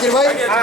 जाकिर भाई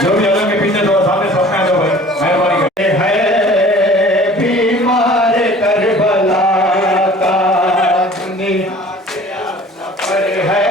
जो भी अलग के पीछे थोड़ा सामने सबका दो भाई मेहरबानी करके है बीमार करबला का दुनिया से सफर है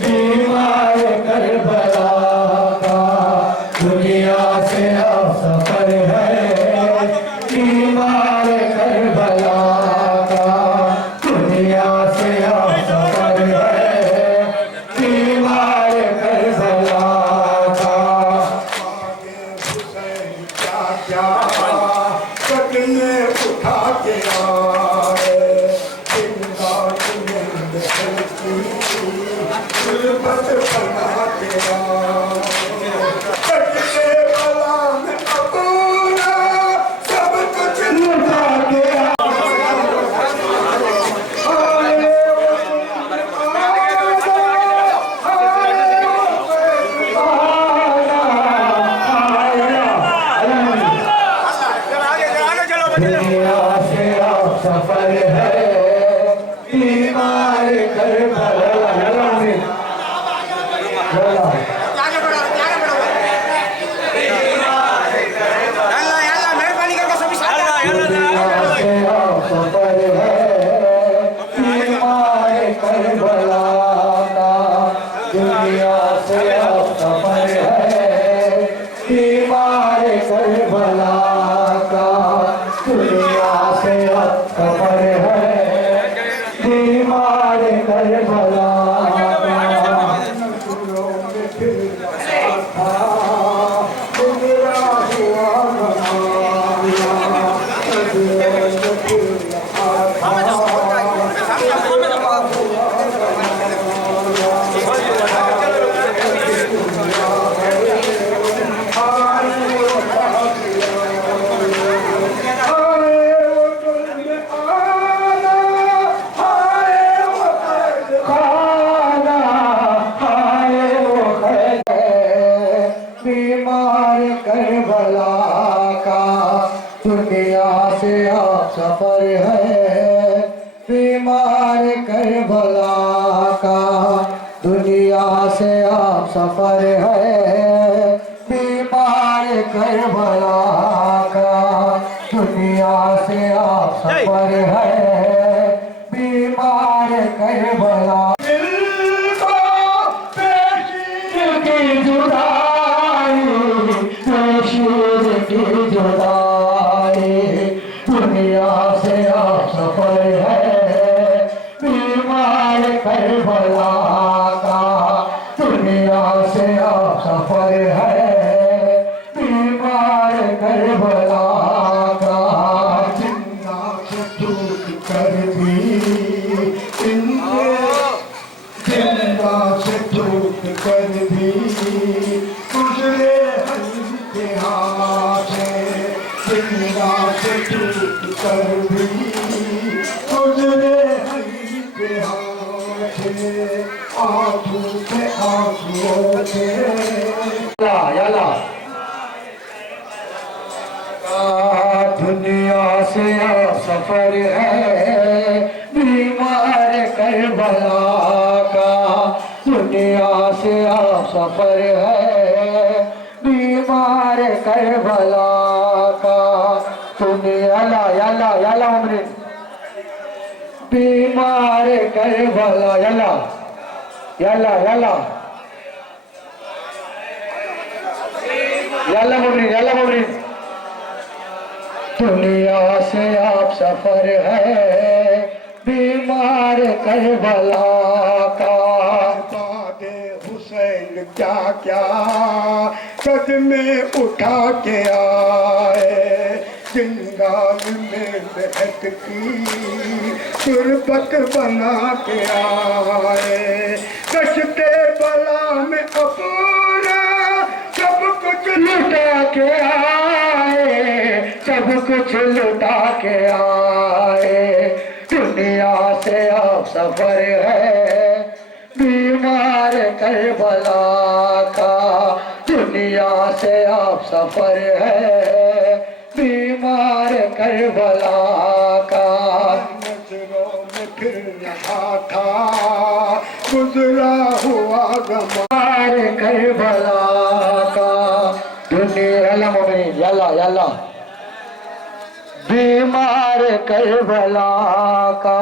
बीमार करबला का दुनिया से सफर है बीमार करबला क्या कदमे उठा के आए जिंदा जिंद की गुर्बत बना के आए कटके बला में अपना सब कुछ लुटा के सफर है बीमार करबला दुनिया से अब सफर है बीमार करबला का दुनिया से अब सफर है बीमार करबला दुनिया से आप सफर है बीमार करबला का दुनिया से आप सफर है बीमार करबला का दुनिया से आप सफर है बीमार करबला की जुदाई की जुदाई दुनिया से आप सफर है बीमार करबला का दुनिया से आप सफर है बीमार करबला का जिंदा से टूट कर भी जिंदा से टूट कर भी गुजरे हाथ जिंदा से टूट कर भी गुजरे हाथ आंखों से आंखों से दुनिया से सफर है बीमार करबला का दुनिया से सफर है बीमार करबला का दुनिया याला उम्र बीमार करबला याला उम्र दुनिया से आप सफर है बीमार करबला का बादे हुसैन क्या क्या कदमे उठा के आए जिंगाल में बहक की गुर्बत बना के आए कशते बला में अपना सब कुछ लुटा के आए सब कुछ लुटा के आए दुनिया से आप सफर है बीमार करबला का दुनिया से आप सफर है बीमार करबला का नजरों में फिर रहा था गुजरा हुआ बीमार करबला का दुनिया याला बीमार करबला का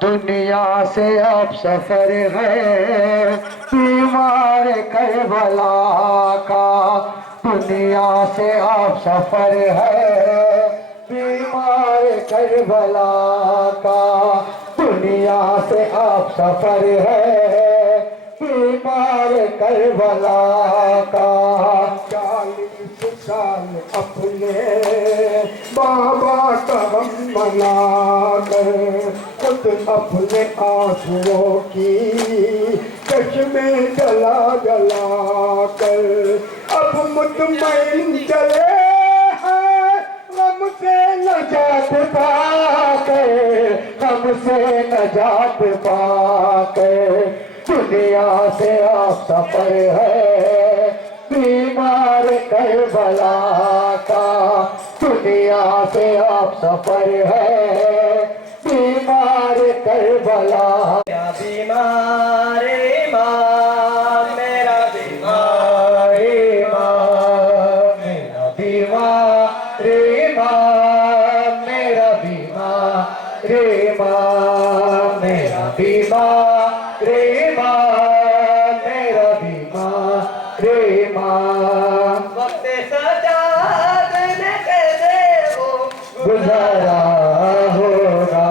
दुनिया से अब सफर है बीमार करबला का दुनिया से अब सफर है बीमार करबला का दुनिया से अब सफर है बीमार करबला का 40 साल अपने बाबा का हम मना कर खुद अपने आंसुओं की चश्मे जला जला कर अब मुतमईन चले हैं गम से नजात पाके हमसे नजात पाके दुनिया से आप सफर है बीमार करबला का दुनिया से आप सफर है बीमार करबला मेरा बीमार ईमान मेरा बीमार ईमान मेरा बीमार ईमान मेरा बीमार ईमान मेरा बीमार ईमान मेरा बीमार ईमान वक्त सजाद ने कैसे वो गुजारा होगा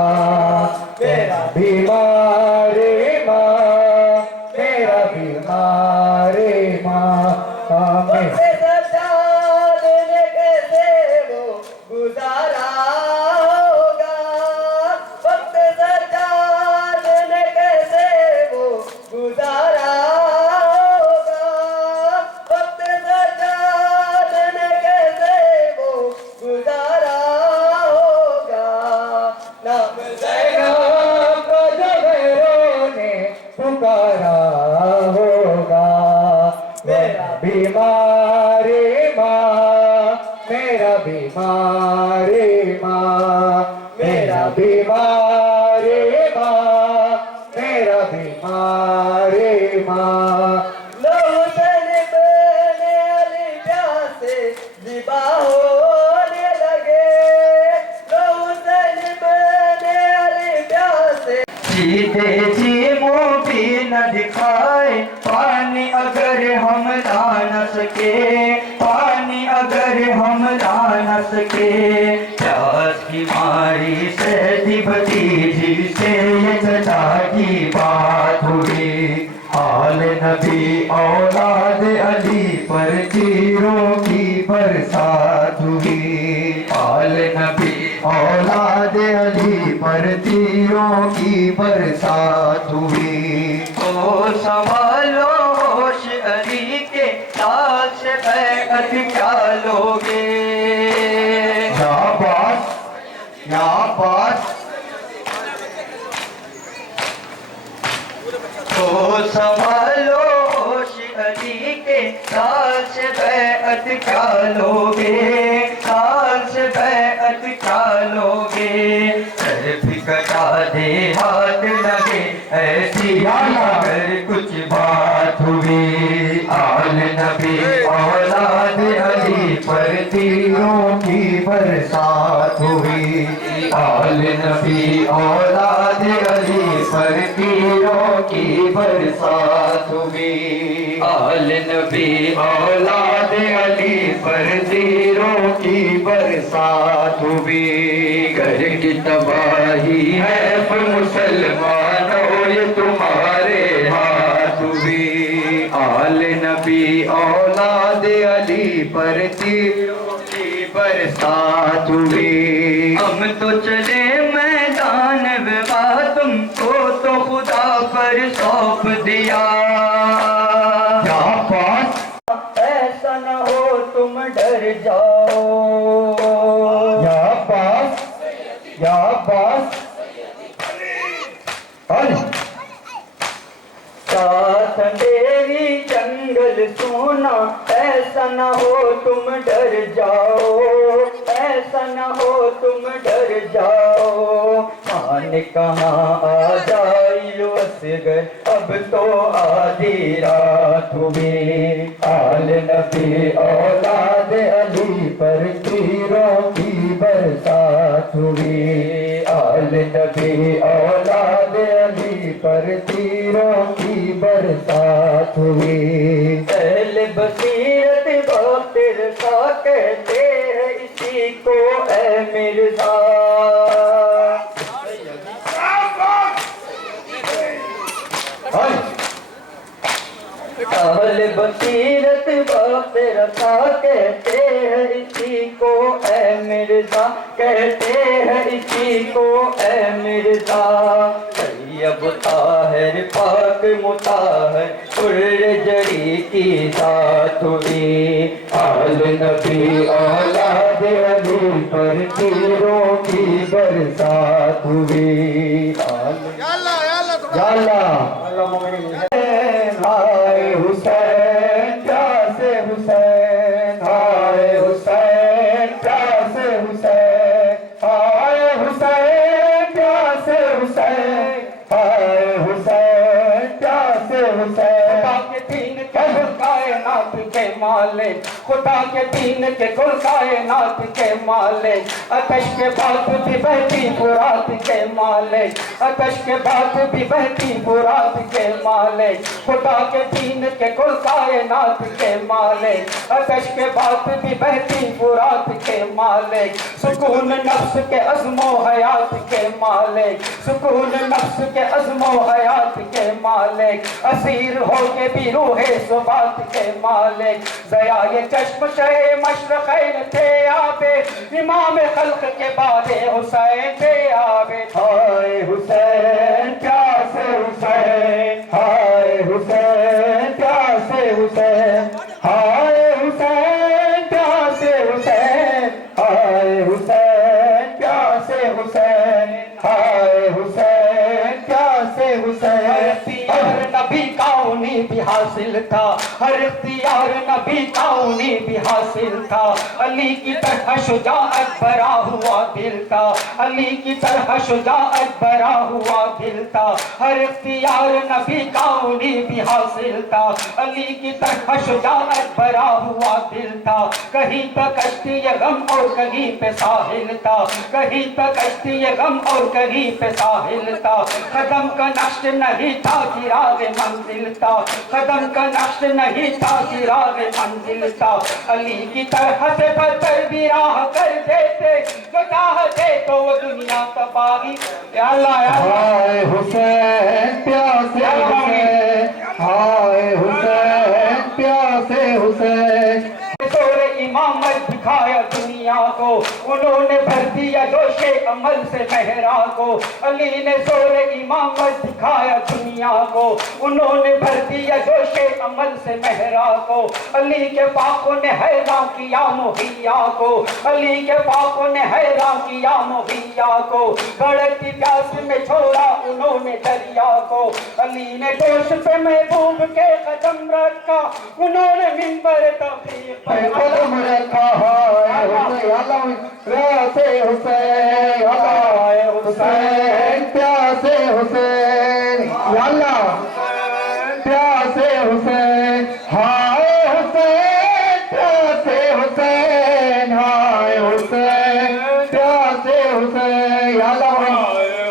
मेरा बीमार ईमान मेरा बीमार ईमान वक्त सजाद ने कैसे वो गुजारा होगा वक्त सजाद ने कैसे वो गुजारा होगा वक्त सजाद ने कैसे वो गुजारा होगा नाम जैनब को जब ने पुकारा होगा मेरा बीमार ईमान मेरा बीमार ईमान मेरा बीमार ईमान मेरा बीमार ईमान लौटन बने अली प्यासे जिबा होने लगे लौटन बने अली प्यासे जीते जी मुँह भी न दिखाए पानी अगर हम ला न सके पानी अगर हम ला न सके प्यास की मारी से भतीजी से ये सदा की बात हुई हाल नबी औलाद अली पर तीरों की बरसात हुई हाल नबी औलाद अली पर तीरों की बरसात हुई तो सवालो होश अली के लाल से बैठक क्या लोगे या पास तो संभालो होश अली के साल से बैअत क्या लोगे साल से बैअत क्या लोगे सर भी कटा दे हाथ लगे ऐसी अगर कुछ बात हुई आल नबी औलाद अली पर तीरों की बरसात हुई आल नबी औलाद अली पर तीरों की बरसात हुई आल नबी औलाद अली पर तीरों की बरसात हुई घर की तबाही है पर मुसलमानों ये तुम्हारे हाथ हुई आल नबी औलाद अली पर तीरों की बरसात हुई हम तो चले मैदान विवाह तुमको तो खुदा पर सौंप दिया क्या पास ऐसा न हो तुम डर जाओ या पास साथ अंधेरी जंगल सोना ऐसा न हो तुम डर जाओ ऐसा न हो तुम डर जाओ मान कहाँ आ जाइयो असगर अब तो आधी रात हुई आल नबी औलाद अली पर तीरों की बरसात हुई आल नबी औलाद अली पर तीरों की बरसात हुई अहले बसीरत बातिर सा कहते हैं इसी को ऐ मिर्जा अहले बसीरत वक्त रखा कहते हैं इसी को ए मिर्जा, कहते हैं इसी को ए मिर्जा। तैयब ताहिर पाक मुताहर कुर्र जड़ी की जात हुई, आल नबी औलाद अली पर तीरों की बरसात हुई। याल्ला हाय हुसैन प्यासे हुसैन, हाय हुसैन प्यासे हुसैन, हाय हुसैन प्यासे हुसैन, हाय हुसैन प्यासे हुसैन। खुदा के दीन के कुल कायनात के मालिक, आतश के बाद भी बहती फुरात के मालिक, आतश के बाद भी बहती फुरात के मालिक, खुदा के दीन के कुल कायनात के मालिक, आतश के बाद भी बहती फुरात के मालिक, सुकून नफ्स के अज़्मो हयात के मालिक, सुकून नफ्स के अज़्मो हयात के मालिक, असीर हो के भी रूहे सुबात के मालिक, ज़या ये चश्म शहे मशरक़ैन थे आबे, इमाम खल्क़ के बाद हुसैन थे आबे। हाय हुसैन प्यासे हुसैन, हाय हुसैन प्यासे हुसैन, हाय हुसैन प्यासे हुसैन, हाय हुसैन प्यासे हुसैन, हाय हुसैन प्यासे हुसैन। हर नबी का उन्हीं भी हासिल था, हर इख्तियार नबी का उन्हीं भी हासिल था, अली की तरह शुजाअत भरा हुआ दिल था, अली की तरह शुजाअत भरा हुआ दिल था, हर इख्तियार नबी का उन्हीं भी हासिल था, अली की तरह शुजाअत भरा हुआ दिल था। कहीं पे कश्ती गम और कहीं पे साहिल था, कहीं पे कश्ती गम और कहीं पे साहिल था, कदम का नक्श नहीं था चिराग मंजिल था, कदम का नक्श नहीं था चिराग मंजिल था, अली की तरह से बदतर भी राह कर देते, जो चाहते तो वो दुनिया तबाही। या अल्लाह या अल्लाह। हाय हुसैन प्यासे हुसैन, हाय हुसैन प्यासे हुसैन। जोर इमामत दिखाया दुनिया को, उन्होंने भर दिया जोशे अमल से महरा को, अली ने जोर इमामत दिखाया दुनिया को, उन्होंने भर दिया जोशे अमल से महरा को, अली के पाकों ने हैरान किया मुहैया को, अली के पाकों ने हैरान किया मुहैया को, बढ़ती प्यास में छोड़ा उन्होंने दरिया को, अली ने जोश पे महबूब के कदम रखा, उन्होंने मिंबर तबलीग कदम रखा। हाय हुसैन प्यासे हुसैन, हाय हुसैन प्यासे हुसैन, याल्ला प्यासे हुसैन, हाय हुसैन प्यासे हुसैन, हाय हुसैन प्यासे हुसैन, याल्ला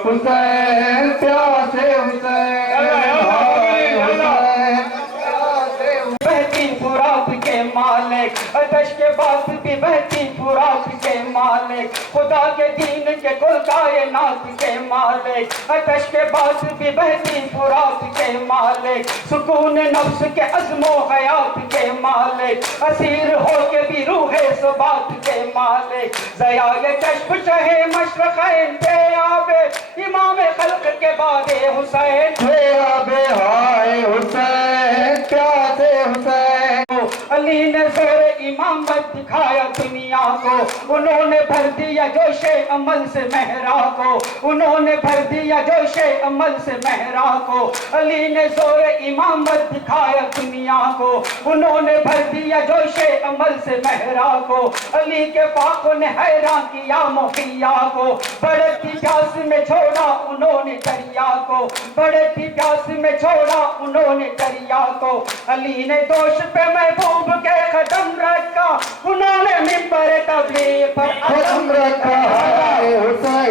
हुसैन प्यासे हुसैन, हाय हुसैन प्यासे हुसैन। बहती फुरात के मालिक, आतश के बाद भी बहती फुरात के मालिक, खुदा के दीन के कुल कायनात के मालिक, आतश के बाद भी बहती फुरात के मालिक, सुकून नफ्स के अज़्मो हयात के मालिक, असीर हो के भी रूहे सुबात के मालिक, ज़या ये चश्म शहे मशरक़ैन थे आबे, इमाम खल्क़ के बाद हुसैन थे आबे। हाय हुसैन प्यासे हुसैन। अली ने जोर इमामत दिखाया दुनिया को, उन्होंने भर दिया जोशे अमल से महरा को, उन्होंने भर दिया जोशे अमल से महरा को, अली ने जोर इमामत दिखाया दुनिया को, उन्होंने भर दिया जोशे अमल से महरा को, अली के पाकों ने हैरान किया मुहैया को, बढ़ती प्यास में छोड़ा उन्होंने दरिया को, बढ़ती प्यास में छोड़ा उन्होंने दरिया को, अली ने दोष पे महबूब के कदम रखा, उन्होंने मिंबर तबलीग पर कदम रखा। हाय हुसैन,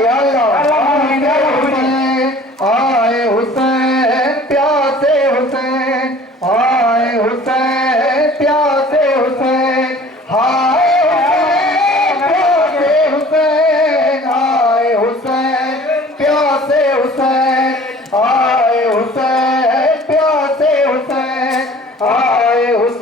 हाय हुसैन प्यासे हुसैन, हाय हुसैन प्यासे हुसैन, हाय हुसैन प्यासे हुसैन, हाय हुसैन प्यासे हुसैन, हाय हुसैन प्यासे हुसैन, हाय हुसैन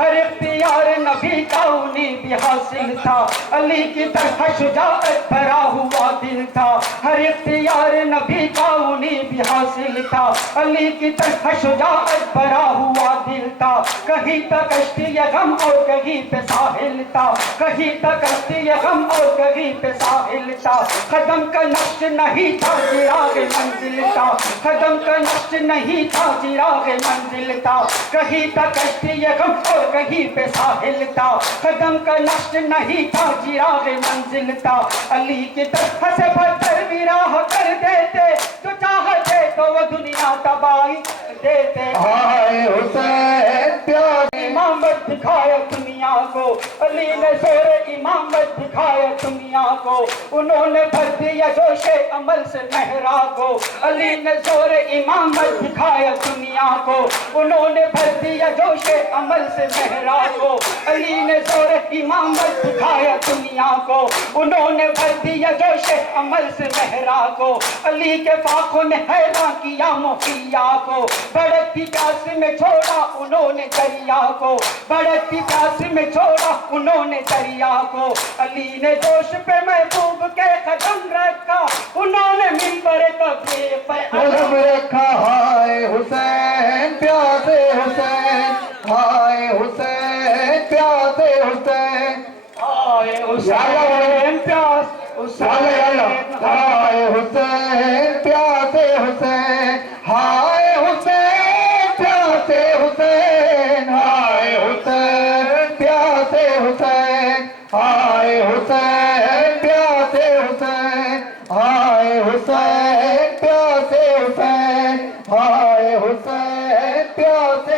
हर इख्तियार नबी का उन्हीं भी हासिल था। अली की तरह शुजाअत भरा हुआ दिल था, हर इख्तियार नबी का उन्हीं भी हासिल था। अली की तरह शुजाअत भरा हुआ दिल था। कहीं तक कश्ती गम और कहीं पे साहिल था, कहीं तक कश्ती गम और कहीं पे साहिल था। कदम का नक्श नहीं था चिराग मंजिल था, कदम का नक्श नहीं था चिराग मंजिल था। कहीं तक कश्ती गम और कहीं पे साहिल था, कदम का नक्श नहीं था चिराग मंजिल था। अली की तरफ से पत्थर भी राह कर देते, तो चाहते तो वो दुनिया तबाही देते। आए हुसैन प्यारे इमामत दिखाया दुनिया को, अली ने जोरे इमामत दिखाया दुनिया को। उन्होंने भर दिया जोशे अमल से मेहरा को, अली ने जोरे इमामत दिखाया दुनिया को। उन्होंने भर दिया जोशे अमल से मेहरा को, अली ने जोरे इमामत दिखाया दुनिया को। उन्होंने भर दिया जोशे अमल से मेहरा को। अली के फाखों ने हैरान किया मुहैया को, बढ़ती प्यास में छोड़ा उन्होंने दरिया को, बढ़ती प्यास में छोड़ा उन्होंने दरिया को। अली ने जोश पे महबूब के कदम रखा, उन्होंने मिंबर तबलीग पे कदम रखा। हाय हुसैन प्यासे हुसैन, हाय हुसैन प्यासे हुसैन, आए हुसैन प्यास हुसैन, हाय हुसैन प्यासे हुसैन, हाय हुसैन प्यासे हुसैन, हाय हुसैन प्यासे हुसैन, हाय हुसैन प्यासे हुसैन, हाय हुसैन प्यासे हुसैन, हाय हुसैन प्यासे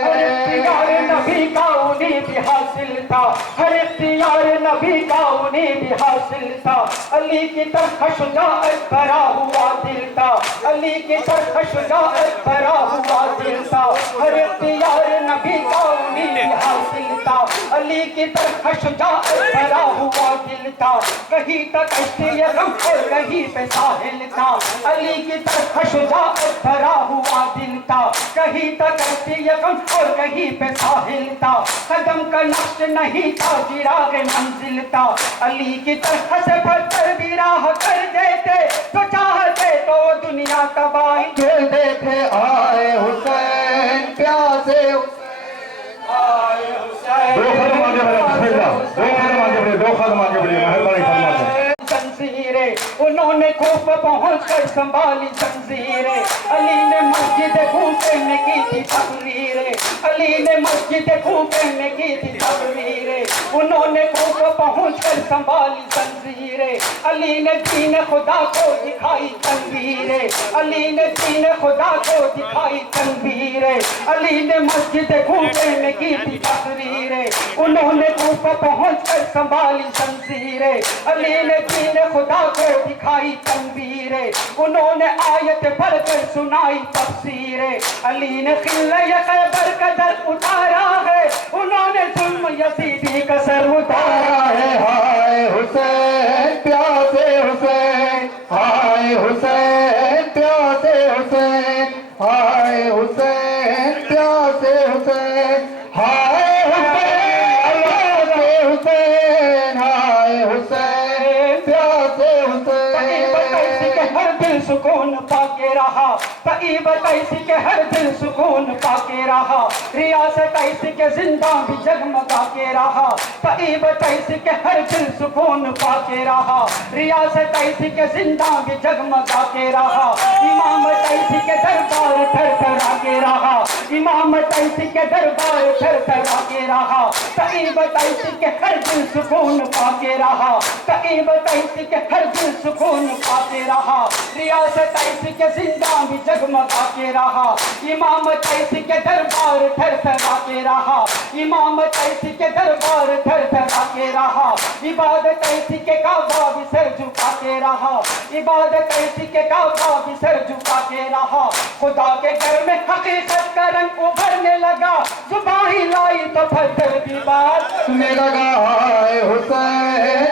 हर इख्तियार हुसैन। नबी का उन्हीं भी हासिल था, हर इख्तियार नबी का उन्हीं भी हासिल था। अली की तरह शुजाअत भरा हुआ दिल था, अली की तरह शुजाअत भरा हुआ दिल था। हर इख्तियार नबी का उन्हीं भी हासिल था, अली की तरह शुजाअत भरा हुआ दिल था। कहीं तक कश्ती गम और कहीं पे साहिल था, अली की तरह शुजाअत भरा हुआ दिल था। कहीं तक कश्ती गम और कहीं पे साहिल था, कदम का नक्श नहीं था चिराग मंजिल था। अली की तरह से पत्थर भी राह कर देते, तो चाहते तो वो दुनिया तबाही दिल देखे। आए हुसैन प्यासे आए हुसैन। दो कदम आगे बढ़े, बिस्मिल्लाह। दो कदम आगे बढ़े, दो कदम आगे बढ़े, मेहरबानी फरमा दो। जंजीरें उन्होंने खूब पहुंच कर संभाली जंजीरें। अली ने मस्जिद कूफे में की थी तकरीरें, अली ने मस्जिद कूफे में की थी तकरीरें। उन्होंने खूब पहुंच कर संभाली जंजीरें। अली ने दीन खुदा को दिखाई तनवीरें, अली ने दीन खुदा को दिखाई तनवीरें। अली ने मस्जिद कूफे में की थी तकरीरें। उन्होंने खूब पहुंच कर संभाली जंजीरें। अली ने दीन खुदा को दिखाई तनवीरें। उन्होंने आयत पढ़कर सुनाई तफसीरें। अली ने खिल्ले खैबर का दर उतारा है, उन्होंने जुल्म यजीदी का सर उतारा है। हाय हुसैन प्यासे हुसैन, हाय हुसैन प्यासे हुसैन, हाय हुसैन प्यासे हुसैन, हाय हुसैन प्यासे हुसैन, हाय हुसैन प्यासे हुसैन। हर दिल सुकून पाके रहा, तईबत ऐसी के हर दिल सुकून पाके रहा। रियासत ऐसी के जिंदा भी जगमगा के रहा, तईबत ऐसी के हर दिल सुकून पाके रहा। रियासत ऐसी के जिंदा भी जगमगा के रहा। इमामत ऐसी के दरबार थरथरा के रहा, इमामत ऐसी के दरबार थरथरा के रहा। तईबत ऐसी के हर दिल सुकून पाके रहा, तईबत ऐसी के हर दिल सुकून पाके रहा। रियासत ऐसी के जिंदा भी जगमगा के रहा। इमामत ऐसी के दरबार थरथरा के रहा, इमामत ऐसी के दरबार थरथरा के रहा। इबादत ऐसी के काबा भी सर झुका के रहा, इबादत ऐसी के काबा भी सर झुका के रहा। खुदा के घर में हकीकत का रंग उभरने लगा, जुबान ही लाई तो पत्थर भी बात सुनने लगा। हाय हुसैन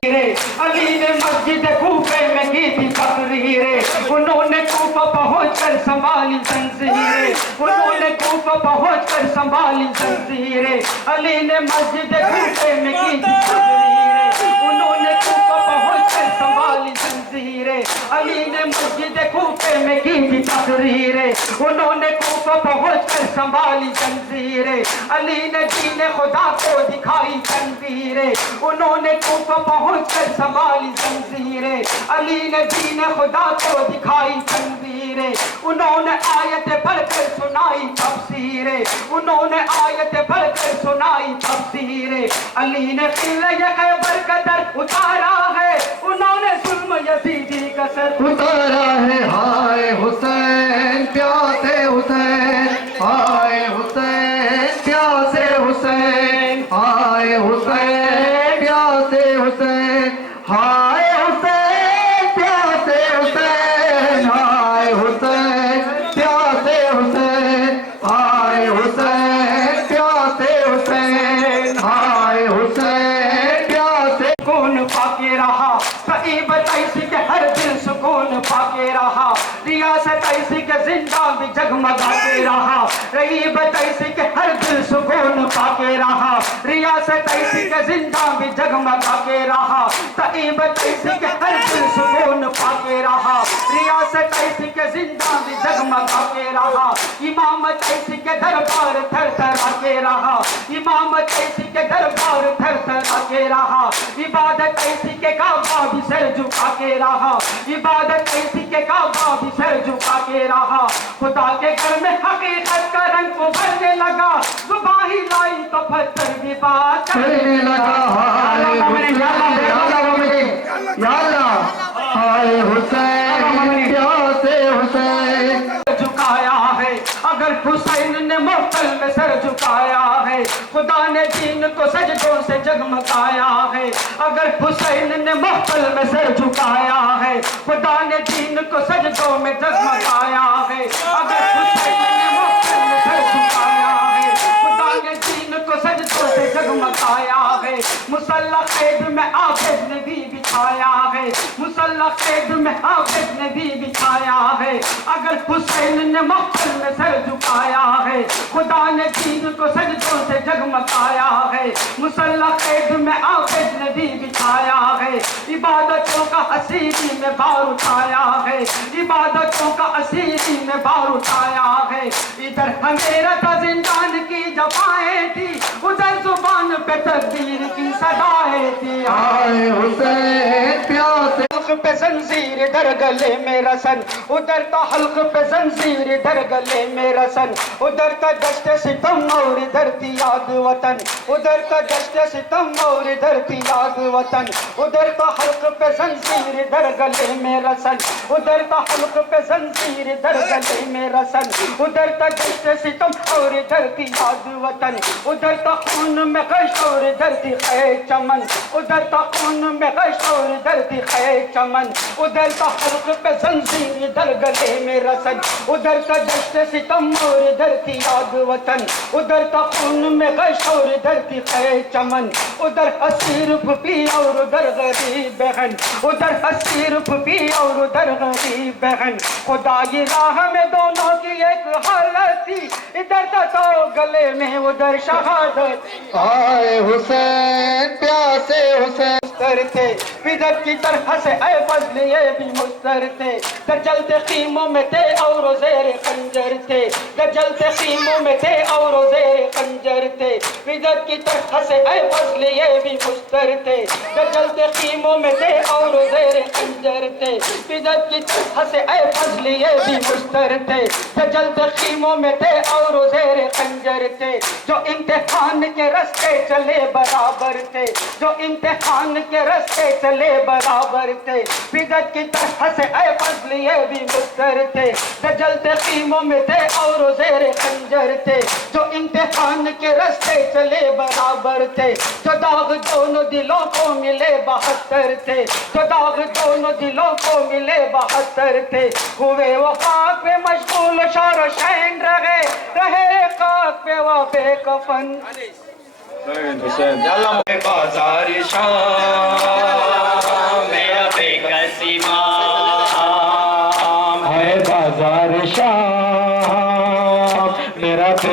अली ने मस्जिद कूफे में की थी तकरीरें। उन्होंने कूफा पहुंच कर संभाली जंजीरें, उन्होंने कूफा पहुँच कर संभाली जंजीरें, अली ने मस्जिद कूफे में की थी तकरीरें, उन्होंने कूफा पहुँच कर संभाली जंजीरें, अली ने मस्जिद कूफे में की थी तकरीरें, उन्होंने कूफा पहुँच कर संभाली जंजीरें, अली ने दीन खुदा को दिखाई तनवीरें, उन्होंने कूफा पहुँच कर संभाली जंजीरें, अली ने दीन खुदा को दिखाई तनवीरें, उन्होंने आयत पढ़कर सुनाई तफसीरें, उन्होंने आयत पढ़कर सुनाई तफसीरें, अली ने किले खैबर का दर उतारा है, उन्होंने जुल्म यजीदी का सर उतारा है। हाय हुसैन प्यासे हुसैन, हाय हुसैन प्यासे हुसैन, हाय हुसैन प्यासे हुसैन, हाय हुसैन प्यासे हुसैन, हाय हुसैन प्यासे हुसैन, हाय हुसैन प्यासे हुसैन, हाय हुसैन प्यासे। सुकून पाके रहा, सईबत ऐसी के हर दिल सुकून पाके रहा, रियासत ऐसी के जिंदा भी जगमगाते रहा, रहीबत ऐसी के हर दिल सुकून पाके रहा, रियासत ऐसी के जिंदा भी जगमगाते रहा, सईबत ऐसी के हर दिल सुकून पाके रहा, रियासत ऐसी के जिंदा भी जगमगाते रहा, इमामत ऐसी के दरबार थर थर आके रहा, इमामत ऐसी के दरबार थर थर आके रहा, इबादत ऐसी के काबा भी सर झुका के रहा, इबादत ऐसी के काबा भी सर झुका के रहा, खुदा के घर में हकीकत का रंग उभरने लगा, जुबां ही लाई तो पत्थर भी बात करने लगा। हाय हुसैन या अल्लाह, हाय हुसैन प्यासे हुसैन। झुकाया है, अगर हुसैन ने मोहफिल में सर झुकाया है, खुदा ने दीन को सजदों से जगमगाया है, अगर हुसैन ने मोहफिल में सर झुकाया है, खुदा ने दीन को सजदों में जगमगाया है, अगर हुसैन ने मोहफिल में सर झुकाया है, खुदा ने दीन को सजदों से जगमगाया है, मुसल्ला कैद में आबिद ने भी बिछाया है, मुसल्ला कैद में आबिद ने भी बिछाया है, अगर हुसैन ने महफिल में सर झुकाया है, खुदा ने दीन को सजदों से जगमगाया है, मुसल्ला कैद में आबिद ने भी बिछाया है, इबादतों का असीरी में बार उठाया है, इबादतों का असीरी में बार उठाया है, इधर अंधेरा था जिंदान की जबाएं थी, उधर जुबान पे तकदीर की सदाएं थी। हाय हुसैन प्यासे हल्क पे जंजीर दर गले में रसन, उधर तो हल्क पे जंजीर दर गले में रसन, उधर तो दश्त सितम और इधर थी याद वतन, उधर तो दश्त सितम और इधर थी याद वतन, उधर तो हल्क पे जंजीर दर गले में रसन, उधर तो हल्क पे जंजीर दर गले में रसन, उधर तो दश्त सितम और इधर थी याद वतन, उधर तो खून में गश और इधर थी खैर चमन, उधर तो खून में गश और इधर थी खैर चमन, उधर तो हल्क पे जंजीर इधर गले में रसन, उधर तो दश्त सितम और इधर थी याद वतन, उधर तो खून में गश और इधर थी खैर चमन, उधर असीर फूफी और उधर गरीब बहन, उधर असीर फूफी और उधर गरीब बहन, खुदाई राह में दोनों की एक हालत थी, इधर तो गले में उधर शहादत। हाय हुसैन प्यासे हुसैन मुस्तर थे फिदत की तरह से ऐ फजल ये भी मुस्तर थे, दजलते खीमों में थे और ज़ेर खंजर थे, दजलते खीमों में थे और ज़ेर खंजर थे, फिदत की तरह से ऐ फजल ये भी मुस्तर थे, दजलते खीमों में थे और ज़ेर खंजर थे, फिदत की तरह से ऐ फजल ये भी मुस्तर थे, दजलते खीमों में थे और ज़ेर खंजर थे, जो इम्तिहान के रास्ते चले बराबर थे, जो इम्तिहान के रास्ते चले बराबर थे, फिदत की तरह से ऐ फजल ये भी मुस्तर थे, दजलते खीमों में थे और ज़ेर खंजर थे, जो इम्तिहान के रास्ते चले बराबर थे, जो दाग दोनों दिलों को मिले 72 थे, जो दाग दोनों दिलों को मिले 72 थे, हुए वो खाक पे मशगूल शार शैन रहे खाक पे वो बेकफन। बाजार शाम मेरा बेकसी माम है बाजार शाम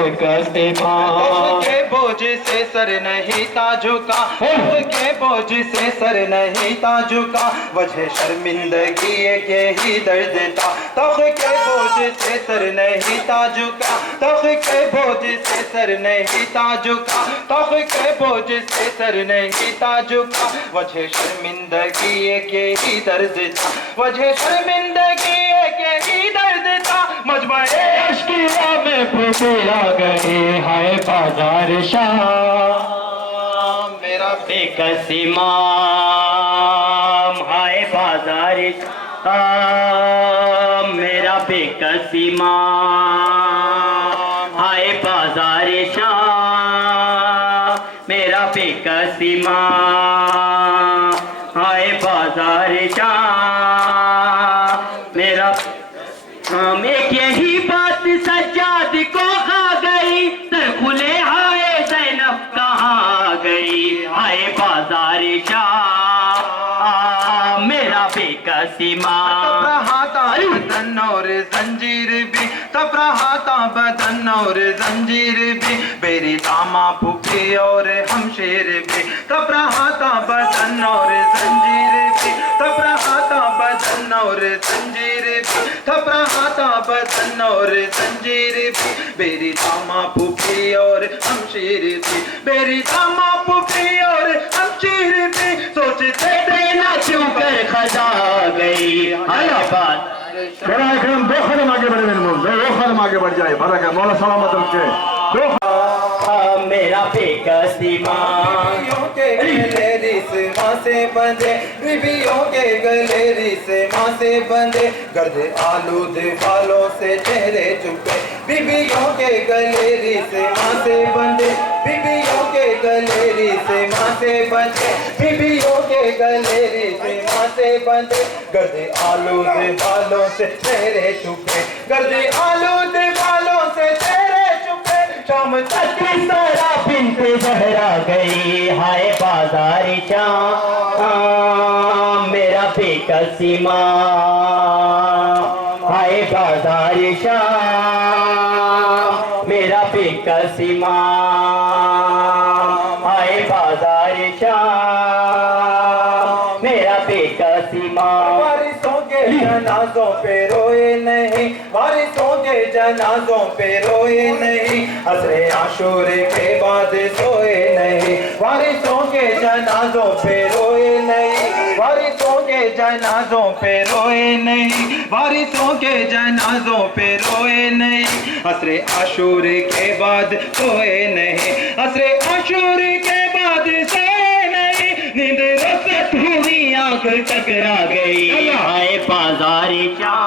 बेकसी माँ के बोझ से सर नहीं था झुका, के बोझ से सर नहीं था झुका, वजह शर्मिंदगी के ही दर्द था। तख के बोझ से सर नहीं था झुका, तख के बोझ से सर नहीं था झुका, तख के बोझ से सर नहीं था झुका, वजह शर्मिंदगी के ही दर्द था, वजह शर्मिंदगी के ही दर्द था। मजमे अश्किया में फूटिया गई हाय बाजार शाह मेरा बेकसी माँ हाय बाजार शाह मेरा बेकसी माँ हाय बाजार शाह मेरा बेकसी माँ हाय बाजार शाह मेरा एक यही बात सज्जाद को खा गई, सर खुले हाय ज़ैनब कहाँ गई, हाय बाजार शाह मेरा बेकसी माँ। बदन और जंजीर भी तब रहा था, बदन और जंजीर भी मेरी दामा फूफी और हमशेर भी तब रहा था, बदन और जंजीर भी तब रहा था, बदन और जंजीर भी तब रहा था, बदन और जंजीर भी मेरी दामा फूफी और हमशेर भी मेरी दामा फूफी और हमशेर भी सोचते थे ना क्यों कर खजा गई। आया बात बड़ा एकदम दो कदम आगे बढ़े मेरे मुंह, दो कदम आगे बढ़ जाए, भरा कर मौला सलामत रखे। दो मेरा बेकसी माँ बीवियों के गले रिस्मा से बंधे, बीवियों के गले रिस्मा से बंधे, गर्दे आलूदे बालों से चेहरे चुके, बीवियों के गले रिस्मा से बंधे, बीवियों के गले रिस्मा से बंधे, बीवियों के गले रिस्मा से बंधे, गर्दे आलूदे बालों से चेहरे चुके, गर्दे आलूदे बालों से चेहरे चुके। शाम तक सारा बिन्त जहरा गई हाय बाजार शाह मेरा बेकसी माँ हाय बाजार शाह मेरा बेकसी माँ हाय बाजार शाह मेरा बेकसी माँ। वारिसों के जनाजों पे रोए नहीं, वारिसों के जनाजों पे रोए नहीं, असरे आशूरे के बाद सोए नहीं, वारिसों के जनाजों पे रोए नहीं, वारिसों के जनाजों पे रोए नहीं, वारिसों के जनाजों पे रोए नहीं, असरे आशूरे के बाद सोए नहीं, असरे आशूरे के बाद सोए नहीं, नींद रसत हुई आंख टकरा गई हाय बाजार शाह।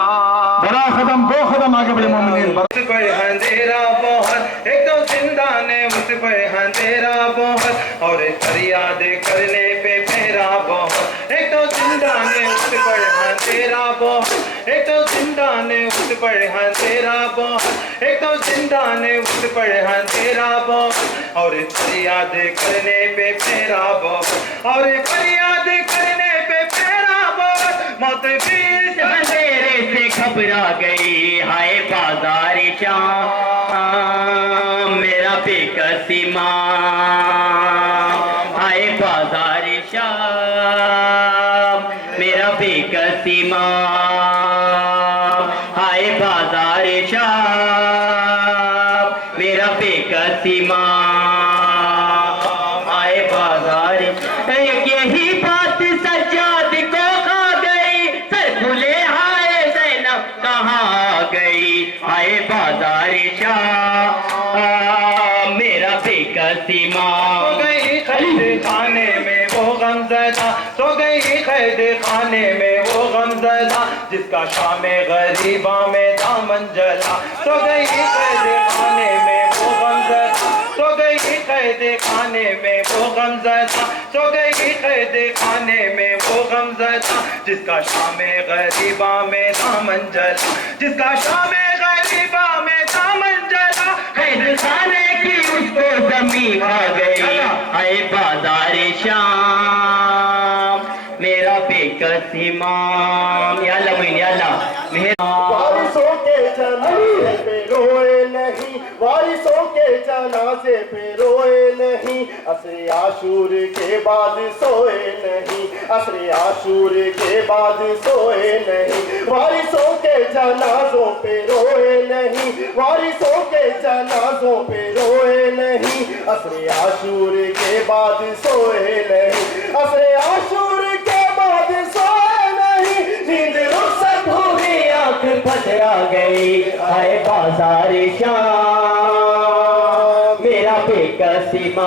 बड़ा कदम दो कदम आगे बढ़े मोमिनीन। उस पर अंधेरा बहुत, एक तो जिंदा ने उस पर अंधेरा बहुत, और फरियाद करने पे फेरा बहुत, एक तो जिंदा ने उस पर अंधेरा बहुत, एक तो जिंदा ने उस पर अंधेरा बहुत, एक तो जिंदा ने उस पर अंधेरा बहुत, और फरियाद करने पे फेरा बहुत, और फरियाद करने पे फेरा बहुत। मौत भी इस अंधेरे से घबरा गई हाय बाजार शाह मेरा बेकसी माँ हाय बाजार शाह मेरा बेकसी माँ हाय बाजार शाह मेरा बेकसी माँ हाय बाजार। यही बात सज्जाद को खा गई, सर खुले हाय ज़ैनब कहाँ गई हाय बाजार शाह मेरा बेकसी माँ। सो गई कैद खाने में वो गमज़दा, सो गई कैद खाने में वो गमज़दा, जिसका शामे गरीबा में दामन जला, सो गई कैद खाने में वो गमज़दा, सो गई कैद खाने में वो गमज़दा, सो गई कैद खाने में वो गमज़दा, जिसका शामे गरीबा में दामन जला, जिसका शामे गरीबा में दामन जला। कैद खाने की उसको जमीन आ गई हाय बाजार शाह मेरा बेकसी माँ। या अल्लाह मोइन या अल्लाह मेहर बारिशों के जनाजे पे रोए नहीं, वारिसों के जनाजे पे रोए नहीं, असरे आशूर के बाद सोए नहीं, असरे आशूर के बाद सोए नहीं, वारिसों के जनाजों पे रोए नहीं, वारिसों के जनाजों पे रोए नहीं, असरे आशूर के बाद सोए नहीं, असरे आशूर के बाद सोए नहीं, नींद रुखसत हुई आंख पथरा गई, आए बाजार शाम मेरा बेकस इमाम,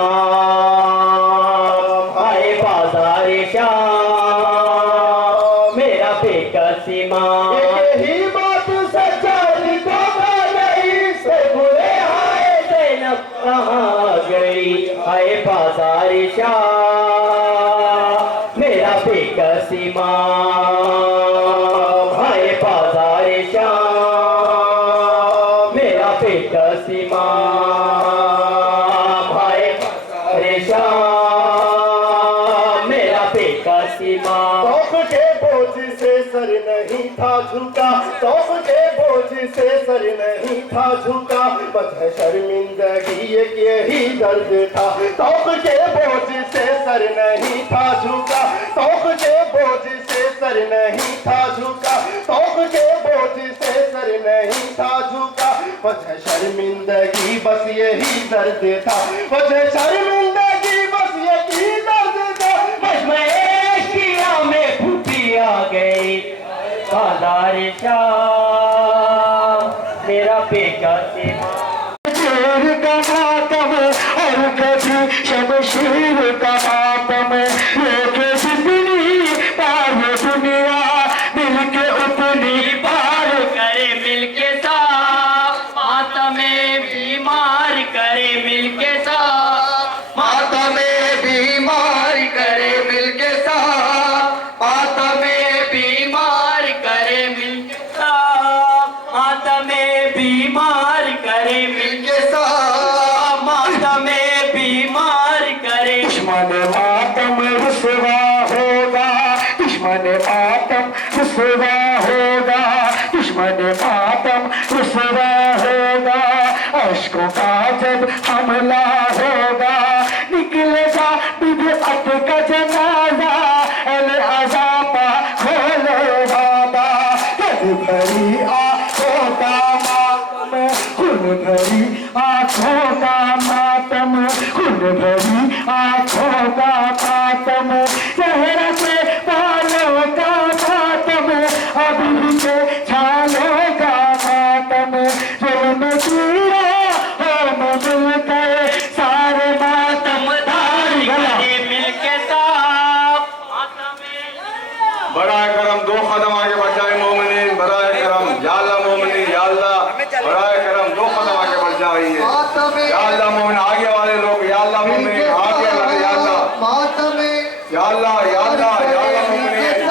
आए बाजार शाम मेरा बेकस इमाम। यही बात सच्चाई को गई, से बुरे आए ज़ैनब कहाँ गई, आए बाजार शाम मेरा बेकस इमाम, आए बाजार शाम मेरा बेकस इमाम, आए बाजार शाम मेरा बेकस इमाम। तौफ के बोझ से सर नहीं था झुका, तौफ के बोझ से सर नहीं था झुका, बस शर्मिंदगी एक यही दर्द था, तौफ के बोझ से सर नहीं था झुका, तौफ के बोझ से सर नहीं था झुका, तौफ के बोझ से सर नहीं था झुका, बस शर्मिंदगी बस यही दर्द था, बस शर्मिंदगी बस यही दर्द था। मजमे में फूटी आ गई, बाजार शाम मेरा बेकस शेर का मातम और कभी शमशीर का मातम, एक जितनी पार दुनिया दिल के उतनी पार करे मिलके साथ, मातमे बीमार करे मिलके साथ, मातमे बीमार करे मिलके साथ, मातमे बीमार करे मिलके साथ, मातमे बीमार करे मिलके साथ, मातमे बीमार करे। दुश्मन मातम रुसवा होगा, दुश्मन मातम रुसवा होगा, दुश्मन मातम रुसवा होगा, अश्कों का जब हमला होगा, निकलेगा बिदअत का जनाजा, अल अज़ापा खोलो बाबा, कद भरी आंखों का मातम, खून भरी आंखों का मातम, खून भरी आंखों का मातम, चेहरा से बालों का मातम, अभी के छालों का मातम, जुल्म कीड़ा हो मिल गए सारे मातम धारी करे मिलके साथ, मातमे बड़ा करम, दो कदम आगे बढ़ जाए मोमिनीन, बड़ा करम या अल्लाह मोमिनीन, या अल्लाह बड़ा करम, दो कदम आगे बढ़ जाइए या अल्लाह मोमिन, आगे वाले लोग या अल्लाह मोमिनीन, आगे वाले या अल्लाह, या अल्लाह या अल्लाह या अल्लाह मोमिनीन,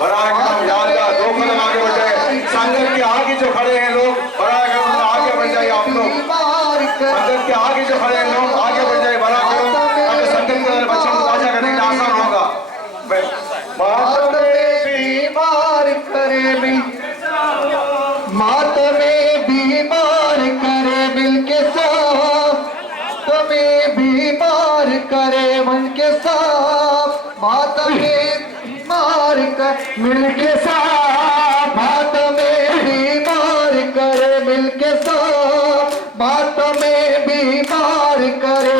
बड़ा करम या अल्लाह, दो कदम आगे बढ़ जाए। संगत के आगे जो खड़े हैं लोग, बड़ा करम आगे बढ़ जाइए, आप लोग संगत के आगे जो खड़े हैं लोग आगे बढ़ जाए, बड़ा करम, ताकि संगत के बच्चों को ताजा करने के लिए आसान होगा। मातमे बीमार करे मिल, मातमे बीमार करे मिलके साथ, तुम्हें बीमार करे मन के साथ, मातमे बीमार कर मिलके साथ, मातमे बीमार करे मिलके साथ, मातमे बीमार करे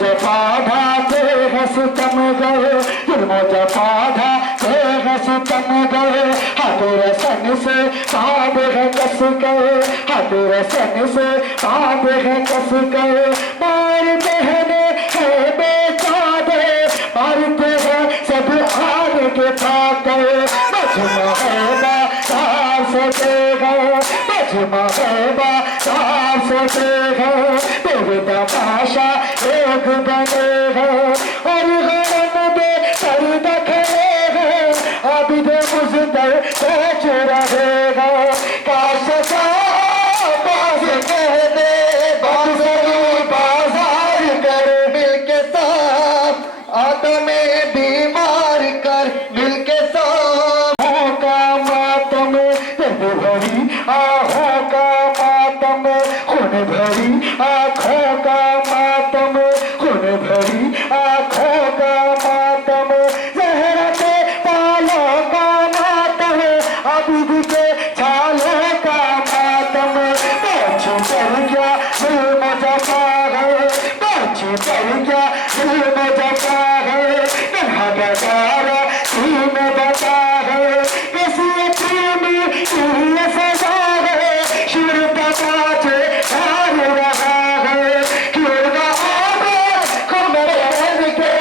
जफाधा थे हंसतम गए, जुल्म जफाधा थे हंसतम गए, हाथों सन से बाब है कस गए, हाथों सन से बाब है कस गए, मार बहने है बेचारे, मारते हैं सब आग के पाक गए, मजमा है बाजार से दे गए, मजमा है बाजार से दे गए, तेरे तमाशा एक बने हैं, और गरम दे सर दखले हैं, अभी दे मुझदर सोच रहे हैं, काश बाज कह दे, बाजार कर मिलके साथ, आदमे बीमार कर मिलके साथ, का मातम भरी आहों का मातम, खून भरी आंखों का मातम, खून भरी आंखों का मातम, जहरते बालों का मातम, अबीद के छालों का मातम, बच्चे कर गया जुल्म जफा है, बच्चे कर गया जुल्म जफा है, तन्हा बेचारा सीन बता है, किसी प्रेमी की ये सजा है, शिर तकाचे हार रहा है, क्यों ना आवे कमरे रंग के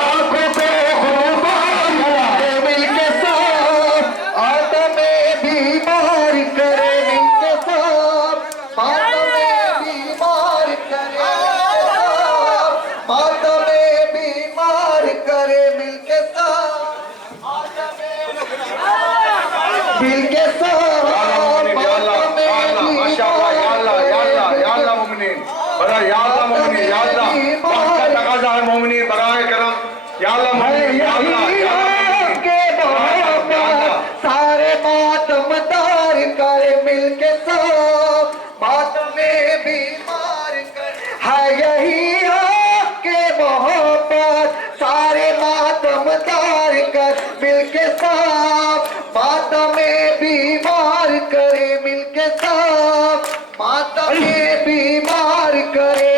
आंखों को खुमार करे मिलके साथ, आत्मे बीमार करे मिलके साथ, आत्मे बीमार करे आत्मे बीमार करे मिलके साथ, मिलके सारे मातमदार करे मिलके साथ, मातमे बीमार करे है यही आपके मोहब्बत, सारे मातमदार कर मिलके साथ, मातमे बीमार करे मिलके साथ, मातमे बीमार करे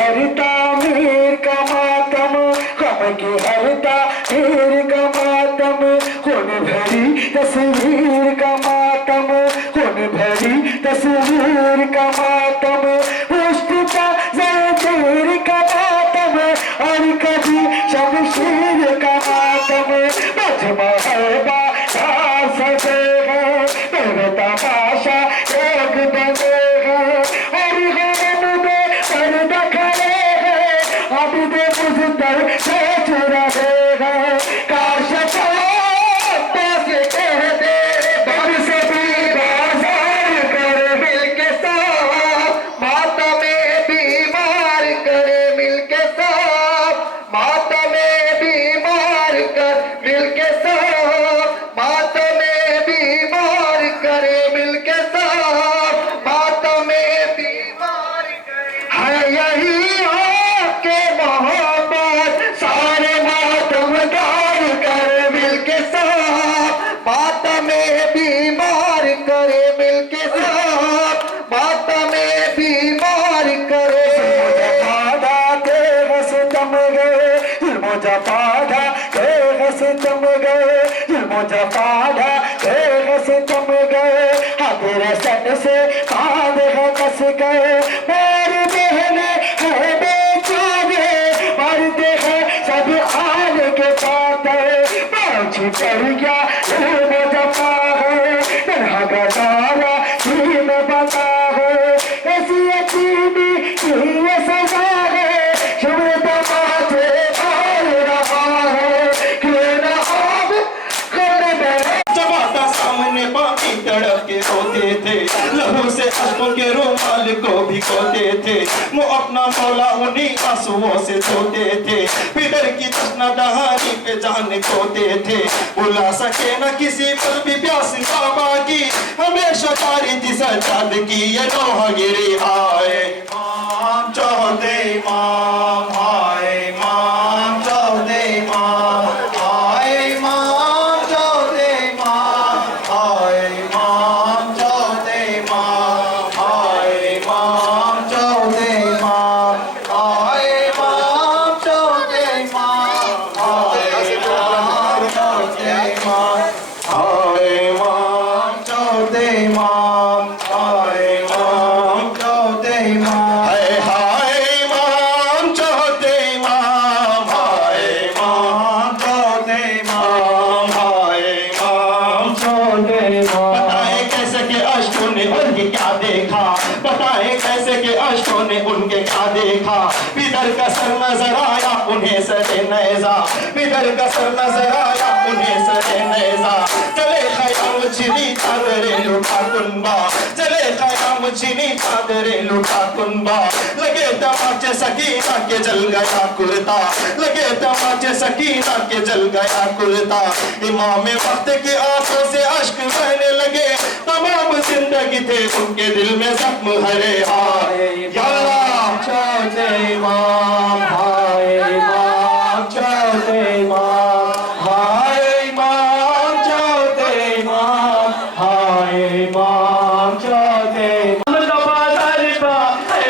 हरता मीर का मातम, गम की हरता मीर का मातम, खून भरी तस्वीर का मातम, खून भरी तस्वीर का मातम, पुष्ट का जंजीर का मातम, और कभी शमशीर का मातम, मजमा हलवा सजेगा, मेरे तमाशा एक बनेगा, और गम में पर्दा खड़ेगा, अभी दे मुझतर सोच रहेगा, काश पैसे कह दे बग से भी बाजार कर मिलके साथ, माता में बीमार करे मिलके साथ, माता में बीमार कर मिलके साथ, माता में बीमार करे मिलके साथ, माता में बीमार करे है यही आपके मोहब्बत, सारे मातमदार करे मिलके साथ, माता में बीमार करे मिलके साथ, माता में बीमार करे पादा तेग सितम गए, मुझे पादा तेग सितम गए, मुझे पादा तेग सितम गए, तेरे सन से पाद कस गए, मार बहने है बेचारे, मरते हैं सब आन के पाते, बाजी पड़ गया झूम जपा है, तन्हा गटारा सीन बता है, ऐसी अजीबी की ये सजा है, शुभ तमाचे मार रहा है, क्यों ना अब कर मेरे जब आता सामने पापी तड़प के रोते थे, लहू से अश्कों के रुमाल को भिगोते थे, वो अपना मौला उन्हीं आंसुओं से धोते थे, फिदर की तश्ना दहानी पे जान खोते थे, बुला सके न किसी पर भी प्यास बाबा की, हमेशा जारी थी सजाद की ये नौहगिरी, आए इमाम चौदे इमाम, आए इमाम चौदे इमाम, आए इमाम चौदे इमाम, आए इमाम चौदे इमाम, आए इमाम चौदे इमाम, आए इमाम चौदे इमाम, आए इमाम चौदे इमाम, आए इमाम चौदे इमाम, आए इमाम चौदे इमाम, हाय इमाम चौदे इमाम, हाय इमाम चौदे इमाम, हाय इमाम चौदे इमाम। बताए कैसे के अश्कों ने उनके क्या देखा, बताए कैसे के अश्कों ने उनके क्या देखा, फिदर का सर नजर आया उन्हें सरे नैजा, फिदर का सर नजर आया उन्हें सरे नैजा, चले खयाम छिनी चादरे लुटा कुंबा, चले खयाम छिनी चादरे लुटा कुंबा, लगे तमाचे सकीना के जल गया कुर्ता, लगे तमाचे सकीना के जल गया कुर्ता, इमाम वक्त की आंखों से अश्क बहने लगे, तमाम जिंदगी थे उनके दिल में जख्म हरे हाय या अल्लाह चौथे इमाम हाय इमाम चौथे इमाम हाय इमाम चौथे इमाम हाय इमाम चौथे अमन का बाजार था,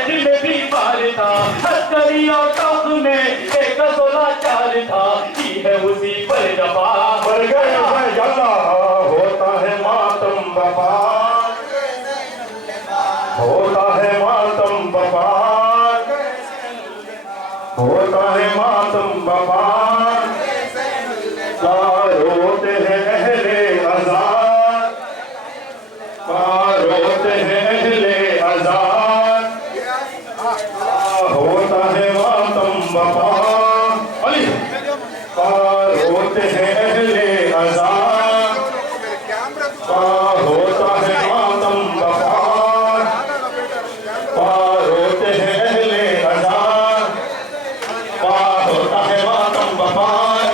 दिल में भी पार था, हस्तरी और तख्त में एक 16 चार था, की है उसी पर जबा मर गए हैं यल्ला, होता है मातम बपा, होता है मातम बपा, होता है मातम बपा, रोते हैं अहले आजाद, रोते हैं अहले आजाद, होता है मातम बपा, अली रोते हैं अहले आजाद, होता है मातम बपा, रोते हैं अहले आजाद, होता है मातम बपा,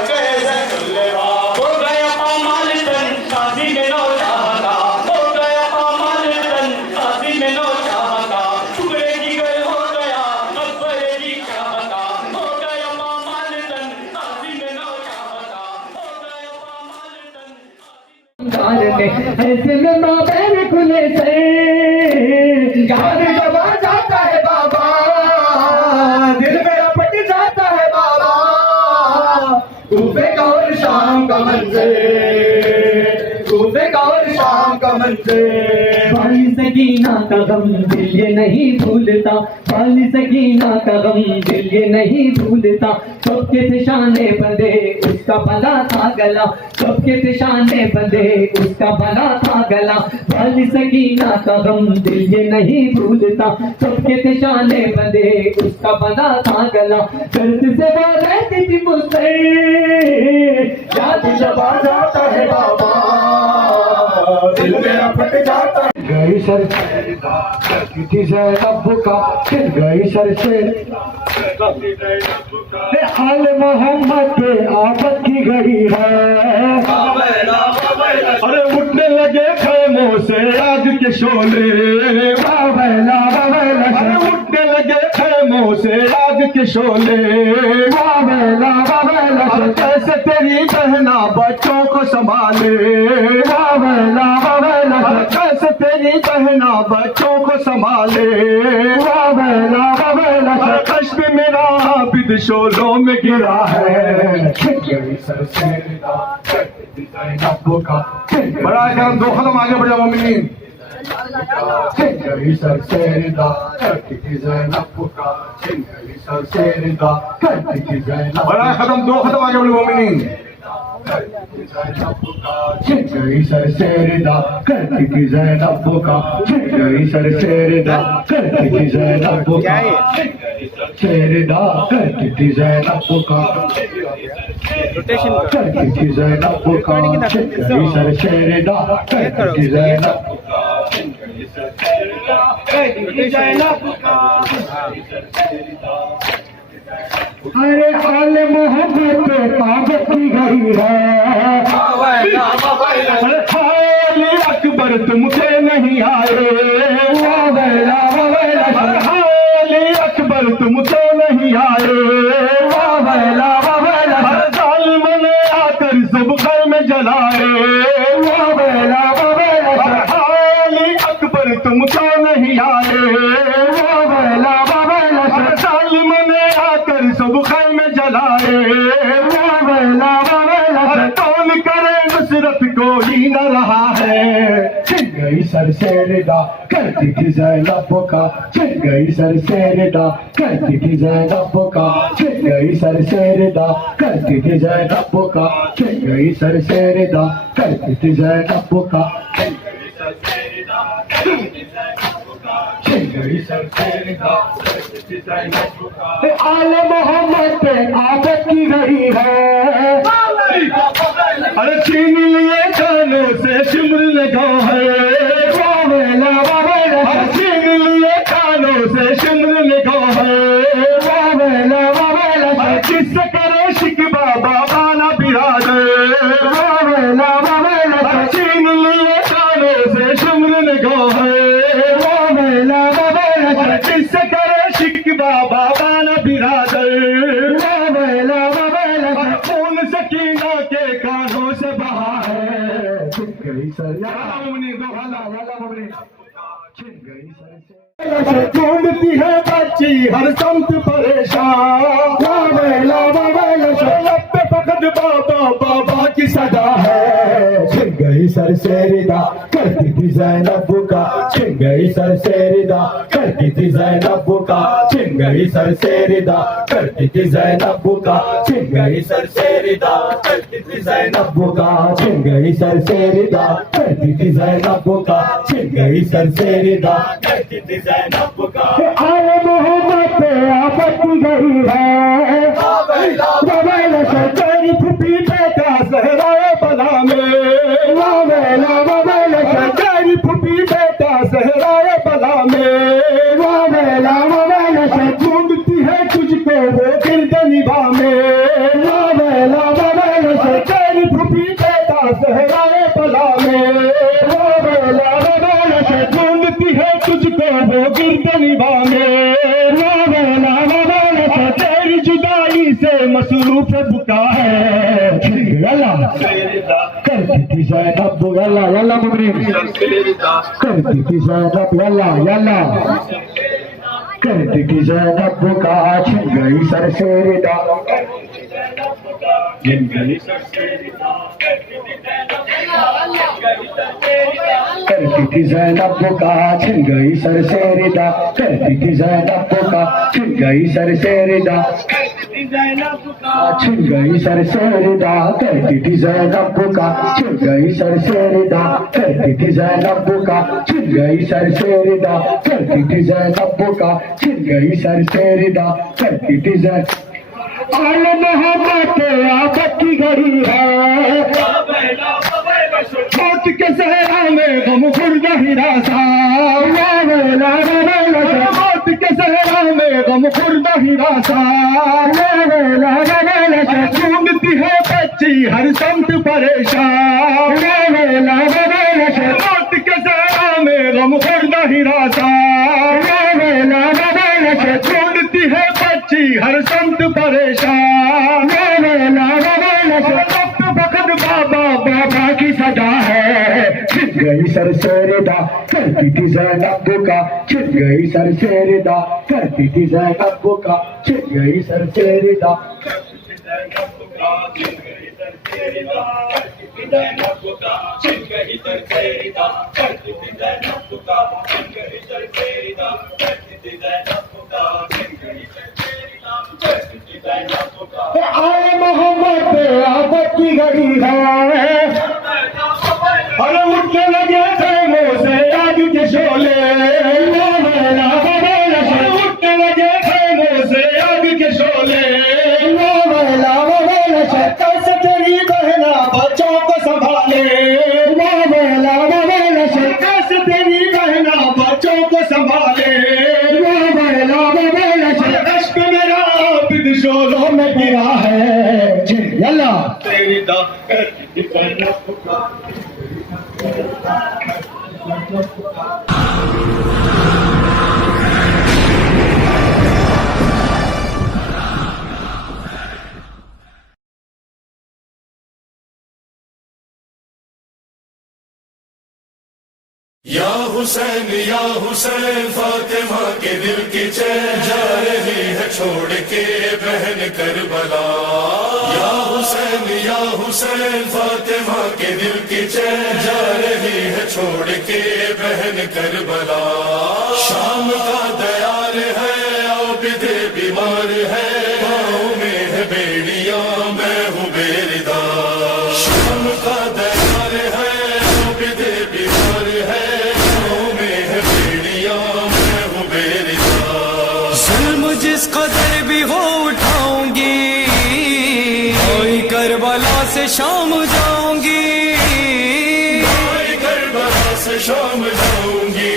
कैसे चलेगा हो गया पामाल तन शादी में नौ चाहता, हो गया पामाल तन शादी में नौ चाहता, टुकड़े की गए हो गया अकबर की चाहता, हो गया पामाल तन शादी में नौ चाहता, हो गया पामाल तन ऐसे में माँ बहन खुले से याद जब आ जाता है बाबा, दिल मेरा फट जाता है बाबा, सुबह का और शाम का मंजर, सुबह का और शाम का मंजर, पानी सकीना का गम दिल ये नहीं भूलता, पानी सकीना का गम दिल ये नहीं भूलता, सबके निशाने बंदे उसका भला था गला, सबके निशाने बंदे उसका भला था गला, पानी सकीना का गम दिल ये नहीं भूलता, सबके निशाने बंदे उसका भला था गला, दर्द से वो रहती थी मुझसे याद जब आ जाता है बाबा, दिल मेरा फट जाता है। गई सर किसी जैनब का फिर गई सर से आल मोहम्मद पे आफत की घड़ी है, अरे उठने लगे खैमों से आग के शोले, अरे उठने लगे खैमों से आग के शोले, कैसे तेरी बहना बच्चों को संभाले, कैसे तेरी बहना बच्चों को संभाले, कश्म मेरा आबिद शोलों में गिरा है, बड़ा करम दो कदम आगे बढ़ जाओ मोमिनीन बड़ा कदम दो कदम आगे बढ़ो मोमिनीन गई सर शेरदा करती थी जैनब का, गई सर शेरदा करती थी जैनब का, शेरदा करती थी जैनब का, करती थी जैनब का, गई सर शेरदा करती थी जैनब अरे आले मोहब्बत पे ताकत की घड़ी है, अरे खाली अकबर तुमसे नहीं आए, खाली अकबर तुमसे नहीं आए, जालिम ने आकर सब घर में जलाए, खाली अकबर तुमसे नहीं आए, जालिम ने आकर सब घर में जलाए, कौन करे नुसरत कोई न रहा है, छिन गई सर शेरदा करती थी जैनब का, छिन गई सर शेरदा करती थी जैनब का, छिन गई सर शेरदा करती थी जैनब का, छिन गई सर शेरदा करती थी जैनब का, आले मोहम्मद पे आफत की घड़ी है, अरे छीन लिए कानों से सिमर लगा है, छीन लिए कानों से सिमर लगा है, किससे करे शिकवा बाबा ना बिरादे, छीन लिए कानों से सिमर लगा है, ढूंढती है बच्ची हर संत परेशान, लब पे फकत बाबा बाबा की सदा है। छिन गई सर से रिदा करती थी ज़ैनब का, छिन गई सर से रिदा करती थी ज़ैनब का, छिन गई सर से रिदा करती थी ज़ैनब का, छिन गई सर से रिदा करती थी ज़ैनब का, छिन गई सर से रिदा करती थी ज़ैनब का, छिन गई सर से रिदा करती थी ज़ैनब का। आए मोहम्मद पे आफत गई है, वबैल से तेरी फूफी बेटा सहराए बला में, वबैल से तेरी फूफी बेटा सहराए बला में, वबैल से ढूंढती है तुझको वो गिरदनिभा में, वबैल से तेरी फूफी बेटा सहराए बला में, वबैल से ढूंढती है तुझको वो गिरदनिभा में, तेरी जुदाई से मसरूफ बुका है। करती थी ज़ैनब यल्ला यल्ला मुबरीन, करती थी ज़ैनब यल्ला यल्ला, करती थी ज़ैनब का, छिन गई सर से रिदा, छिन गई सर से रिदा, करती थी ज़ैनब का, छिन गई सर से रिदा, करती थी ज़ैनब का, छिन गई सर से रिदा, छिन गई सर से रिदा, करती थी ज़ैनब का, छिन गई सर से रिदा, करती थी ज़ैनब का, छिन गई सर से रिदा, करती थी ज़ैनब का, छिन गई सर से रिदा, करती थी ज़ैनब। आल मोहम्मद पे आफत की घड़ी है, मौत के सहरा में गम खुर्द हिरासा, मौत के सहरा में गम खुर्द हिरासा, ढूंढती है बच्ची हर संत परेशान, मौत के सहरा में गम खुर्द हिरासा, ढूंढती है बच्ची हर संत परेशान, फकत बाबा बाबा की सदा है। छिन गई सर से रिदा करती थी ज़ैनब का, छिन गई सर से रिदा करती थी ज़ैनब का, छिन गई सर से रिदा करती थी ज़ैनब का, छिन गई सर से रिदा करती थी ज़ैनब का, छिन गई सर से रिदा करती थी ज़ैनब का, छिन गई सर से रिदा करती थी ज़ैनब का, छिन गई सर से रिदा करती थी ज़ैनब का। आए मोहम्मद पे आफत की घड़ी है, अरे उठने लगे थे मुँह से आग के शोले, उठने लगे थे मुँह से आग के शोले, कैसे तेरी बहना बच्चों को संभाले, कैसे तेरी बहना बच्चों को संभाले, इश्क मेरा आबिद शोलों में गिरा है। यल्ला तेरी दा करती बहना या हुसैन फातिमा के दिल की चैन जा रही है छोड़ के बहन करबला। या हुसैन फातिमा के दिल की चैन जा रही है छोड़ के बहन करबला। शाम का दयाल है आबिद बीमार है, पाँव में है बेड़ियां मैं हूँ बेरिदार। शाम का दयाल है आबिद बीमार है, जिस कदर भी हो उठाऊंगी, कोई करबला से शाम जाऊंगी, कोई करबला से शाम जाऊंगी।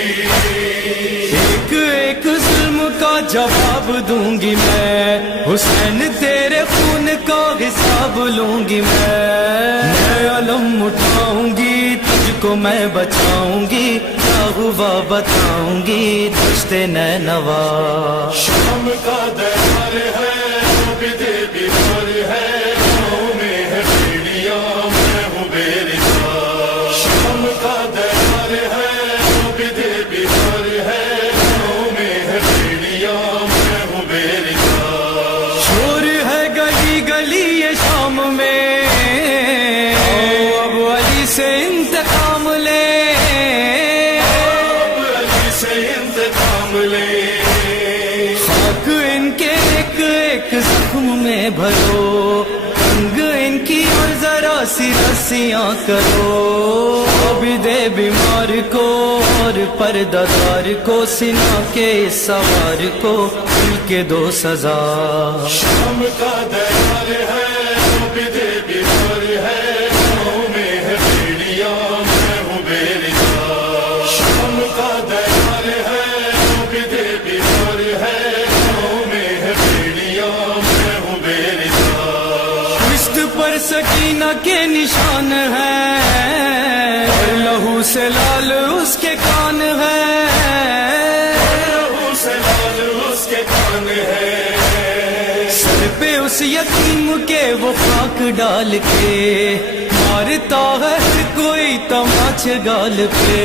एक एक जुल्म का जवाब दूंगी मैं, हुसैन तेरे खून का हिसाब लूंगी मैं अलम उठाऊंगी, तुझको मैं बचाऊंगी, क्या हुआ बताऊंगी दस्ते नैनवा। शाम का दयाल है आबिद बीमार है, पाँव में है बेड़ियां मैं हूँ बेरिदार। शाम का दयाल में भरो, तंग इनकी और जरा सी रस्सियां करो। आबिदे बीमार को और पर्दादार को, सिना के सवार को दिल के दो सजा। शाम का दयाल है, आबिदे बीमार है, गाँव में है बेड़ियाँ, मैं हूँ बेरिया। शाम का दयाल है, आबिदे बीमार है, गाँव में है बेड़ियाँ, मैं हूँ बेरिया। पुश्त पर सकीना के निशान है, और लहू से लाल उसके कान है, लहू से लाल उसके कान है। सर पे उस यतीम के वो खाक डाल के, मारता है हर कोई तमाचे गाल पे।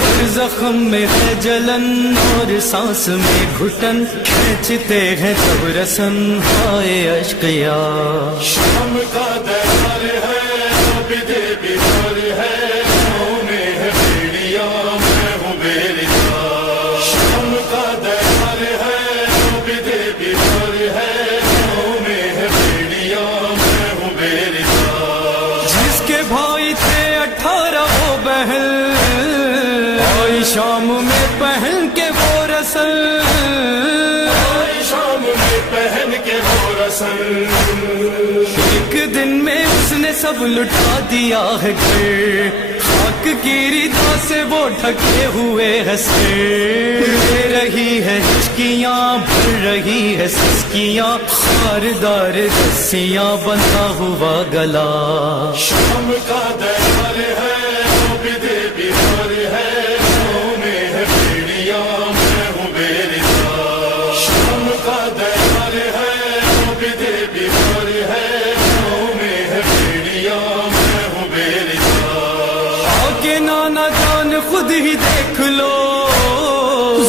हर जख्म में है जलन और सांस में घुटन, खींचते हैं तब रसन हाय अश्किया। शाम का दयाल है, आबिदे बीमार है, गाँव में है बेड़ियाँ, मैं हूँ बेरिया। शाम का दयाल है, आबिदे बीमार है, गाँव में है बेड़ियाँ, मैं हूँ बेरिया। जिसके भाई थे 18 वो बहन, आई शाम में पहन के वो रसल, आई शाम में पहन के वो रसल। एक दिन में उसने सब लुटा दिया है घर, खाक की रिदा से वो ढके हुए है सिर। ले रही है हिचकियाँ, भर रही है सिसकियाँ, खारदार रस्सियाँ बंधा हुआ गला। शाम का दयाल है, आबिदे बीमार है, गाँव में है बेड़ियाँ, मैं हूँ बेरिया। शाम का दयाल है, आबिदे बीमार है, गाँव में है बेड़ियाँ, मैं हूँ बेरिया। आके नाना जान खुद ही देख लो,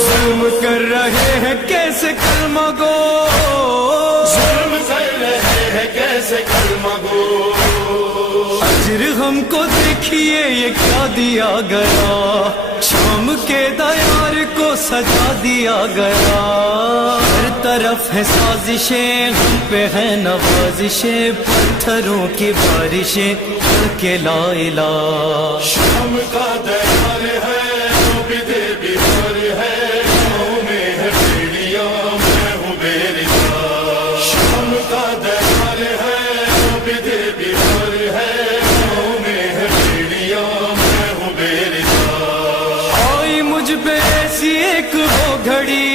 जुल्म कर रहे हैं कैसे कलमा गो, जुल्म कर रहे हैं कैसे कलमा गो। अजर हमको देखिए ये क्या दिया गया, शाम के दयार को सजा दिया गया। हर तरफ है साजिशें, हम पे है नवाजिशें, पत्थरों की बारिशें के ला इला। शाम का दयाल है, आबिदे बीमार है, गाँव में है बेड़ियाँ, मैं हूँ बेरिया। शाम का दयाल है, आबिदे बीमार है, गाँव में है बेड़ियाँ, मैं हूँ बेरिया। आई मुझ पे ऐसी एक वो घड़ी,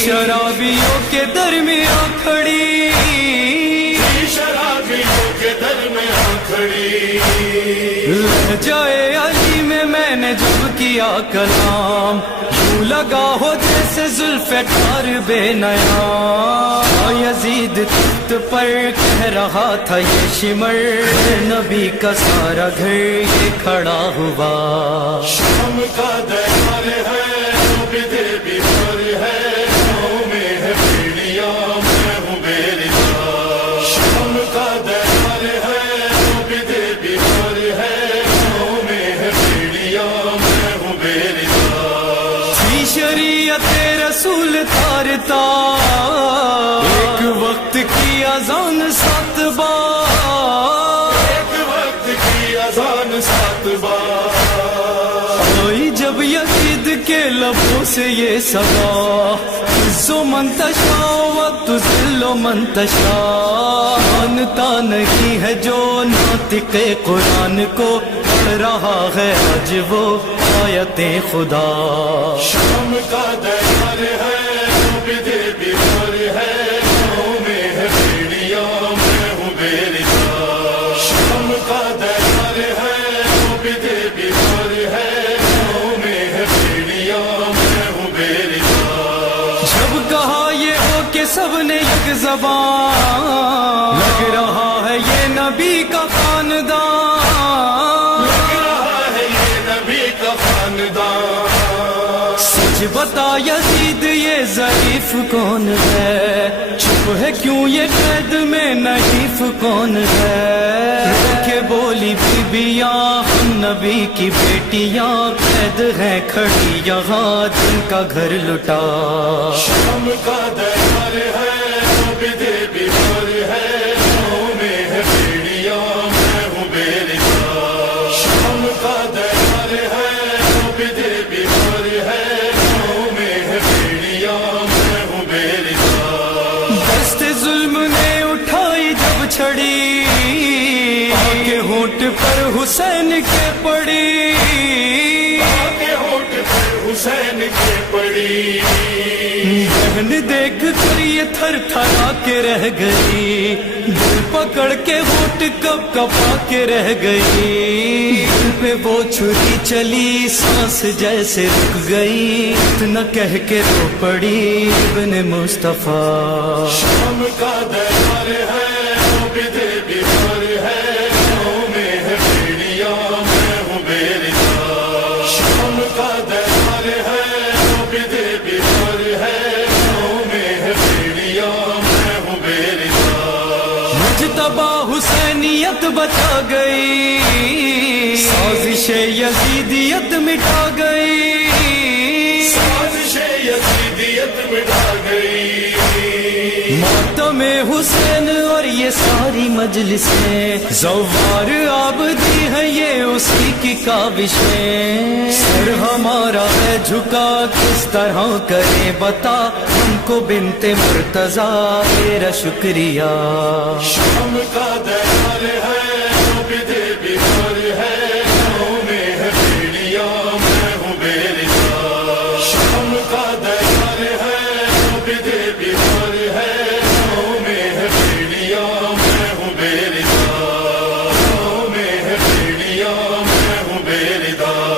शराबियों के दरमियाँ खड़ी, शराबियों के दरमियाँ खड़ी। लह जाए अली में मैंने जब किया कलाम, यूं लगा हो जैसे जुल्फ़िकार बेनयाम। यजीद तख्त पर कह रहा था ये शिमर, नबी का सारा घर ये खड़ा हुआ। शाम का दयाल है, आबिदे बीमार है, गाँव में है बेड़ियाँ, मैं हूँ बेरिया। शाम का दयाल है, आबिदे बीमार है, गाँव में है बेड़ियाँ, मैं हूँ बेरिया। थी शरीयत रसूल तारता, एक वक्त की अजान 7 बार, एक वक्त की अजान 7 बार। आई जब यजीद के लबों से ये सदा, इज़्ज़ो मंतशा व तुज़िल्लो मंतशा। मानता नहीं है जो नातिक़े कुरान को, पढ़ रहा है आज वो आयतें खुदा। शाम का दयाल है, आबिदे बीमार है, गाँव में है बेड़ियाँ, मैं हूँ बेरिया। शाम का दयाल है, आबिदे बीमार है, गाँव में है बेड़ियाँ, मैं हूँ बेरिया। जब कहा ये हो के सबने एक ज़बान, लग रहा है ये नबी का खानदान, लग रहा है ये नबी का खानदान। सच बता यजीद ये ज़रीफ कौन है, चुप है क्यों ये कैद में नहीफ कौन है। के बोली बीबियाँ हम नबी की बेटियाँ, कैद है खड़ी यहाँ जिनका घर लुटा। शाम का दयाल है, आबिदे बिधे बीमार है, पाँव में है बेड़ियां, मैं हूँ बेरिदार। दस्त जुल्म ने उठाई जब छड़ी, आके होंठ पर हुसैन के पड़ी, आके होंठ पर हुसैन के पड़ी। बहन देख कर ये थर थरा के रह गई, दिल पकड़ के होंठ कब कपा के रह गई। दिल पे वो छुरी चली, सांस जैसे रुक गई, इतना कह के रो पड़ी इब्ने मुस्तफा। शाम का दरबार है, बिधे बीमार है, पाँव में है बेड़ियां, मैं हूँ बेरिदार। शाम का दरबार है, बिधे बीमार है, पाँव में है बेड़ियां, मैं हूँ बेरिदार। मुजतबा हुसैनियत बचा गई, साजिशे यजीदियत मिटा गई, साजिशे यजीदियत मिटा गई। मातमे हुसैन और ये सारी मजलिसें, ज़व्वार आबदी है ये उसी की काविशें। सर हमारा है झुका, किस तरह करे बता, हमको बिनते मुर्तजा तेरा शुक्रिया। शाम का दरबार है, बिधे बीमार है, पाँव में है बेड़ियां, मैं हूँ बेरिदार। शाम का दरबार है, बिधे बीमार है, पाँव में है बेड़ियां, मैं हूँ बेरिदार। पाँव में है बेड़ियां, मैं हूँ बेरिदार।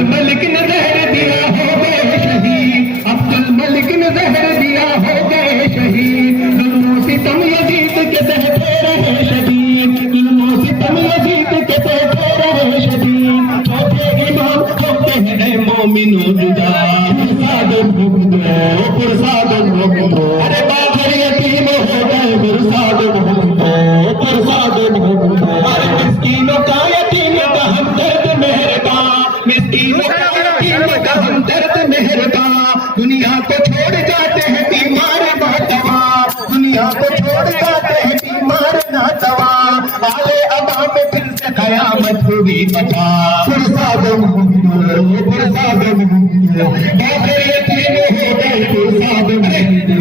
मलिक ने जहर दिया हो गए शहीद, अब्दुल मलिक ने जहर दिया हो गए शहीद, जुल्मों सितम यजीद के सहते रहे शहीद, जुल्मों सितम यजीद के सहते रहे शहीद। चौथे इमाम होते हैं मोमिनो जुदा, पुरसाद भुगतो, अरे बाखर यतीम हो गए पुरसाद भुगतो, पुरसाद भुगतो। अरे मिस्कीनों का यतीम का हमदर्द मेहरबान, मिस्कीनों का यतीम का हमदर्द मेहरबान। दुनिया को छोड़ जाते हैं बीमार नातवा, दुनिया को छोड़ जाते हैं बीमार नातवा। आले अबा में फिर से कयामत हुई बता, पुरसाद भुगतो, पुरसाद भुगतो। बाखर यतीम हो गए पुरसाद भुगतो,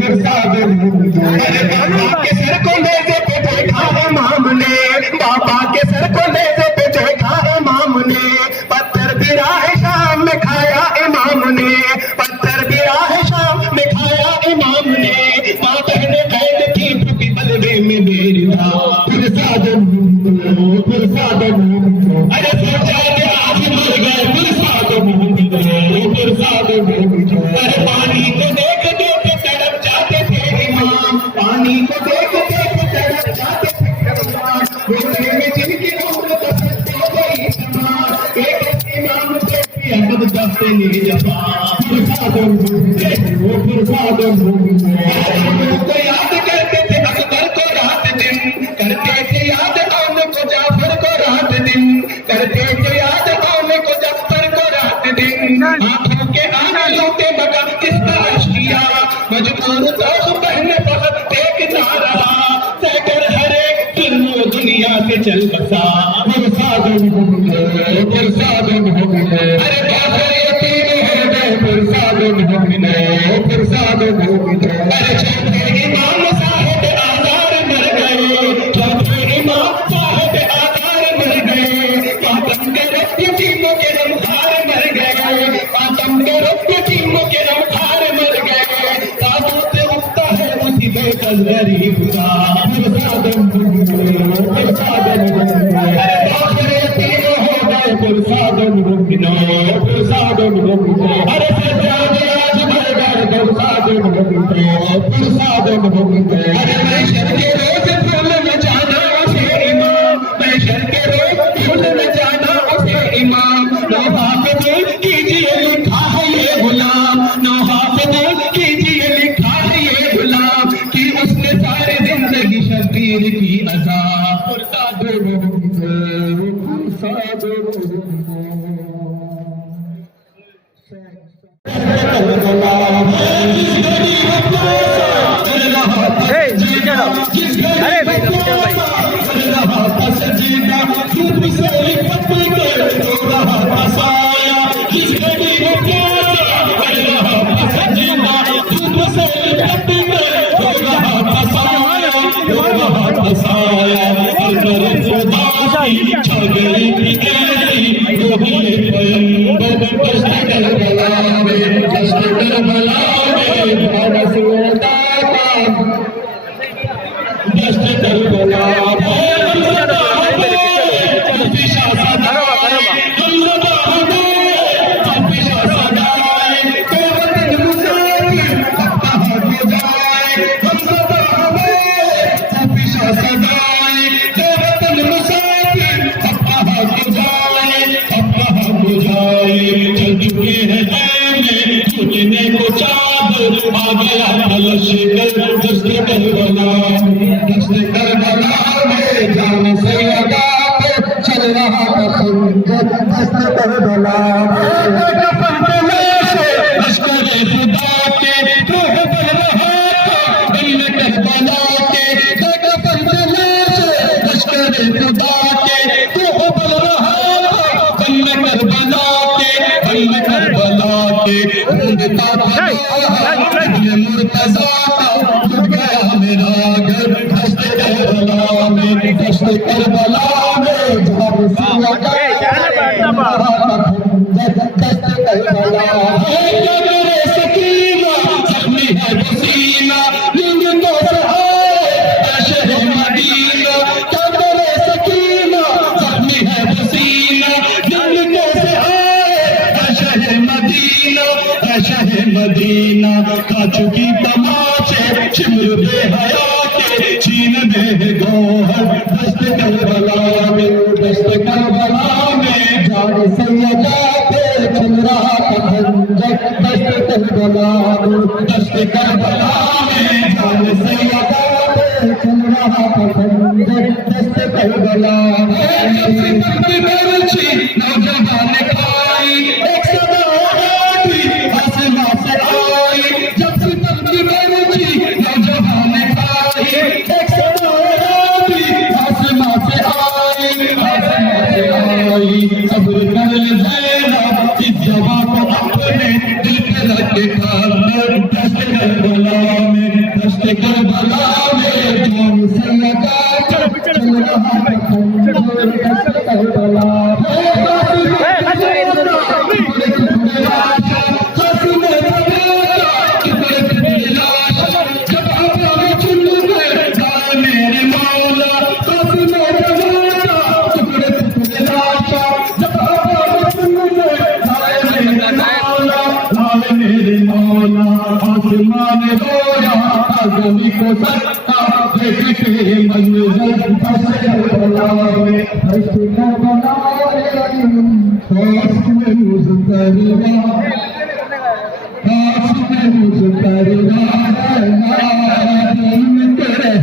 पुरसाद भुगतो। अरे बाबा के सर को लेके पे बैठा इमाम ने, बाबा के सर को लेके पे बैठा इमाम ने। पत्थर भी राह शाम में खाया इमाम ने, पत्थर भी राह शाम में खाया इमाम ने। माँ बहने कैद थी टूटी बलवे में मेरी था, पुरसाद भुगतो, पुरसाद भुगतो। अरे सोचा कि आज मर गए पुरसाद भुगतो, पुरसाद भुगतो। अरे पानी को देख देख तड़प जाते थे इमाम, पानी को देख देख तड़प जाते थे इमाम। रोने में जिनकी उम्र बसती गई तमाम, एक इमाम थे अब दस्ते नहीं जबा, पुरसाद भुगतो, पुरसाद भुगतो। को याद करते थे अकबर को रात दिन, करते थे याद कौन को जाफर को रात दिन, करते थे याद कौन को जाफर को रात दिन। आंखों के आंसू के बगैर किसका अश्किया, मजबूर तो पहले बहुत देखता रहा। सहकर हर एक जुल्म दुनिया से चल बसा, पुरसाद भुगतो, पुरसाद भुगतो। अरे बाखर यतीम हो गए पुरसाद भुगतो, पुरसाद भुगतो। अरे चौथे इमाम साहिब आधार मर गए, चौथे इमाम साहिब आधार मर गए। पातम के रक्त यतीमों के रमखार मर गए, पातम के रक्त यतीमों के रमखार मर गए। ताबूत उठता है उसी बेकल गरीब का, पुरसाद भुगतो, पुरसाद भुगतो। अरे बाखर यतीम हो गए पुरसाद भुगतो, पुरसाद भुगतो। अरे सज्जाद आज मर गए पुरसाद भुगतो, पुरसाद भुगतो। अरे महशर के रोज फूल में जाना उसे इमाम, महशर के रोज फूल में जाना उसे इमाम। नौहा पे दिल कीजिए लिखा है ये गुलाम, नौहा पे दिल कीजिए लिखा है ये गुलाम, कि उसने सारी जिंदगी शबीर की अज़ा, पुरसाद भुगतो, पुरसाद भुगतो। अरे भाई छगली आ गया लश्कर दस्त करबला में जान से लगा के चल रहा था खंजर दस्त करबला लश्कर खुदा के तू बन रहा था दिल करबला के लश्कर खुदा के तू बन रहा था दिल करबला के करबला के मुर्तज़ा टूट गया मेरा घर दस्त करबला में दस्त करबला में दस्त करबला मेरे सकीना जख्मी है पसीना नींद तो सहाय शहर मदीना क्या मेरे सकीना जख्मी है पसीना नींद तो सहाय शहर मदीना मदीना खा चुकी तमाचे चिमर बेहया के छीन दे गोहर दस्त करबला में जान सैयदा पे चल रहा था खंजर दस्त करबला में जान सैयदा पे चल रहा था खंजर दस्त करबला नौजवान खाई एक सदा आसमां से आई जब सितम की बेरुची नौजवान खाई एक सदा आसमां से आई सब्र कर ले ज़ैनब इस जवा को अपने दिल पे रख के खाकर दस्त करबला में जान से लगा चल रहा था खंजर दस्त करबला आसमान रोया आदमी को सत्ता देखते मंजर दस्त करबला में दस्त करबला खास में मुज़्तरिबा दिन के रहबरा है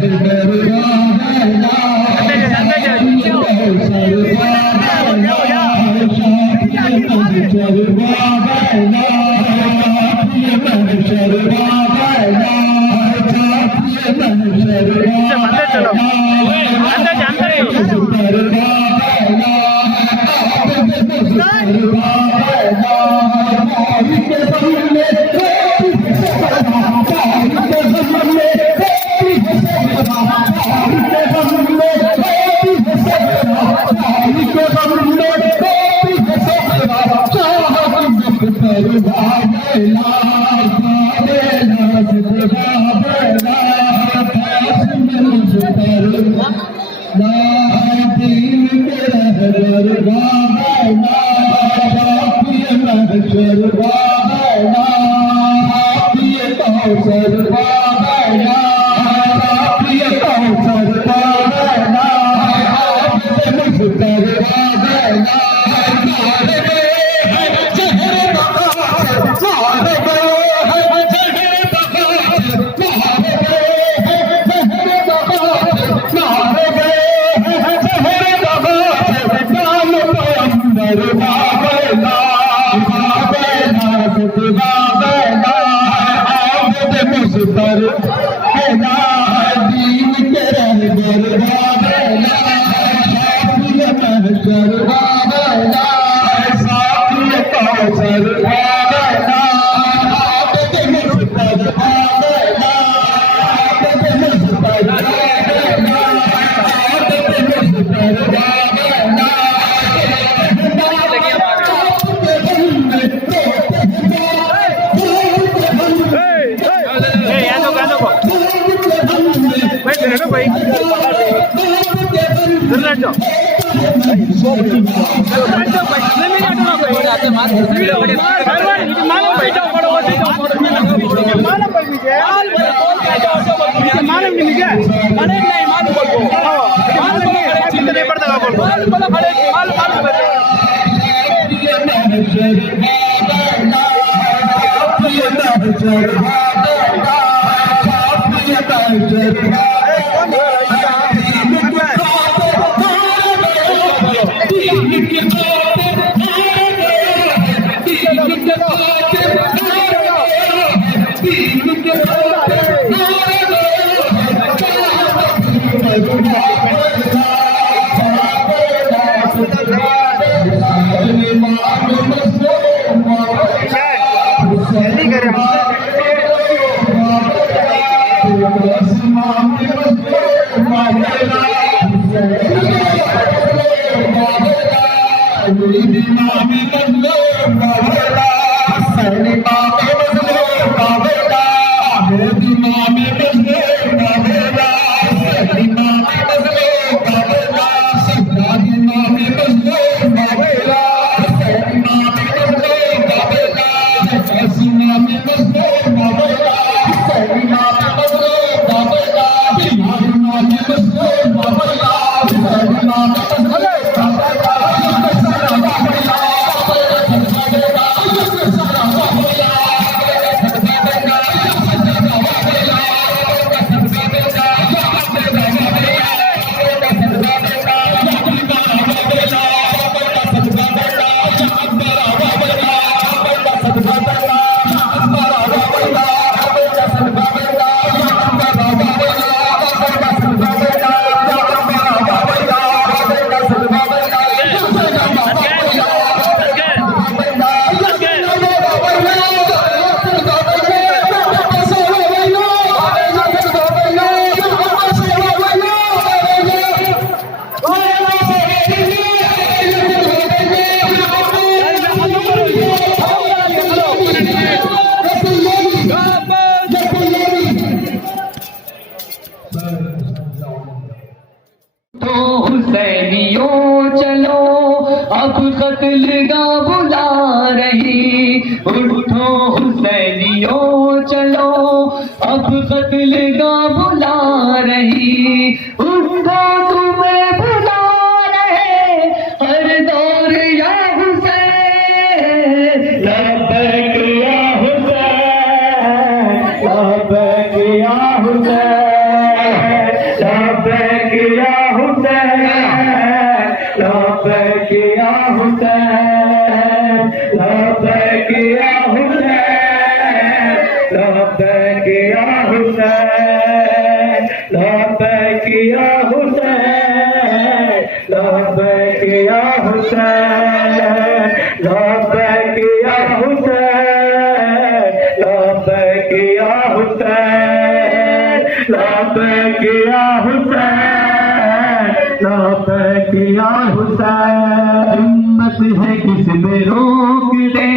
हिम्मत है किस में रोक दे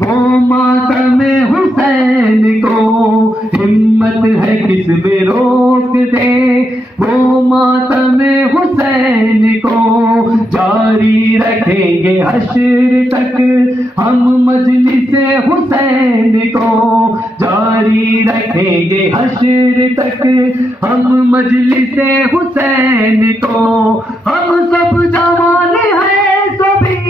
वो मातम हुसैन को, हिम्मत है किस में रोक दे वो मातम हुसैन को। जारी रखेंगे हश्र तक हम मजलिस हुसैन को, जारी रखेंगे हश्र तक हम मजलिस हुसैन को। हम सब जवान हैं सभी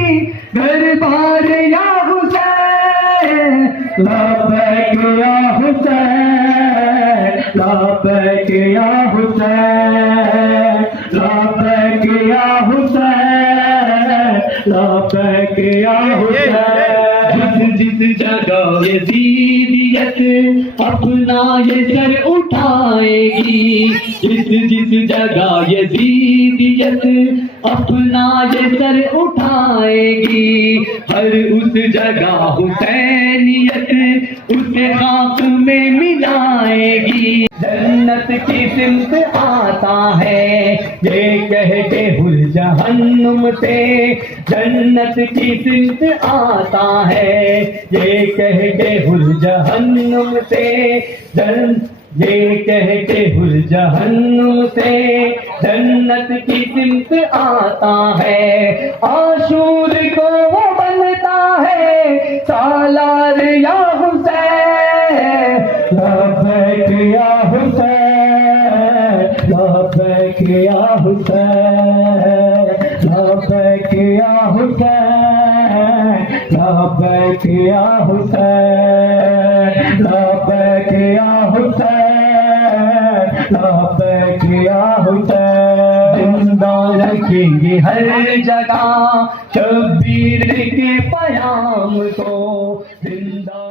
घर बार या हुसैन, लब्बैक या हुसैन, लब्बैक या हुसैन, लब्बैक या हुसैन, लब्बैक या हुसैन। जिस जगह ये दीदियत अपना ये सर उठाएगी, जिस जगह ये दीदियत अपना ये सर उठाएगी, हर उस जगह हुसैनियत उसे खाक में मिलाएगी। जन्नत की सिमत आता है ये कह के हुल जहन्नुम से, जन्नत की सिमत आता है ये कह के हुल जहन्नुम से, ये कह के हुल जहन्नुम से जन्नत की सिमत आता है। आशूर को वो बनता है सालार या हुसैन, लब्बैक या हुसैन, लब्बैक या हुसैन, लब्बैक या हुसैन, लब्बैक या हुसैन। लब्बैक या हुसैन, लब्बैक या हुसैन। जिंदा रखेंगे हर जगह शब्बीर के प्याम को, जिंदा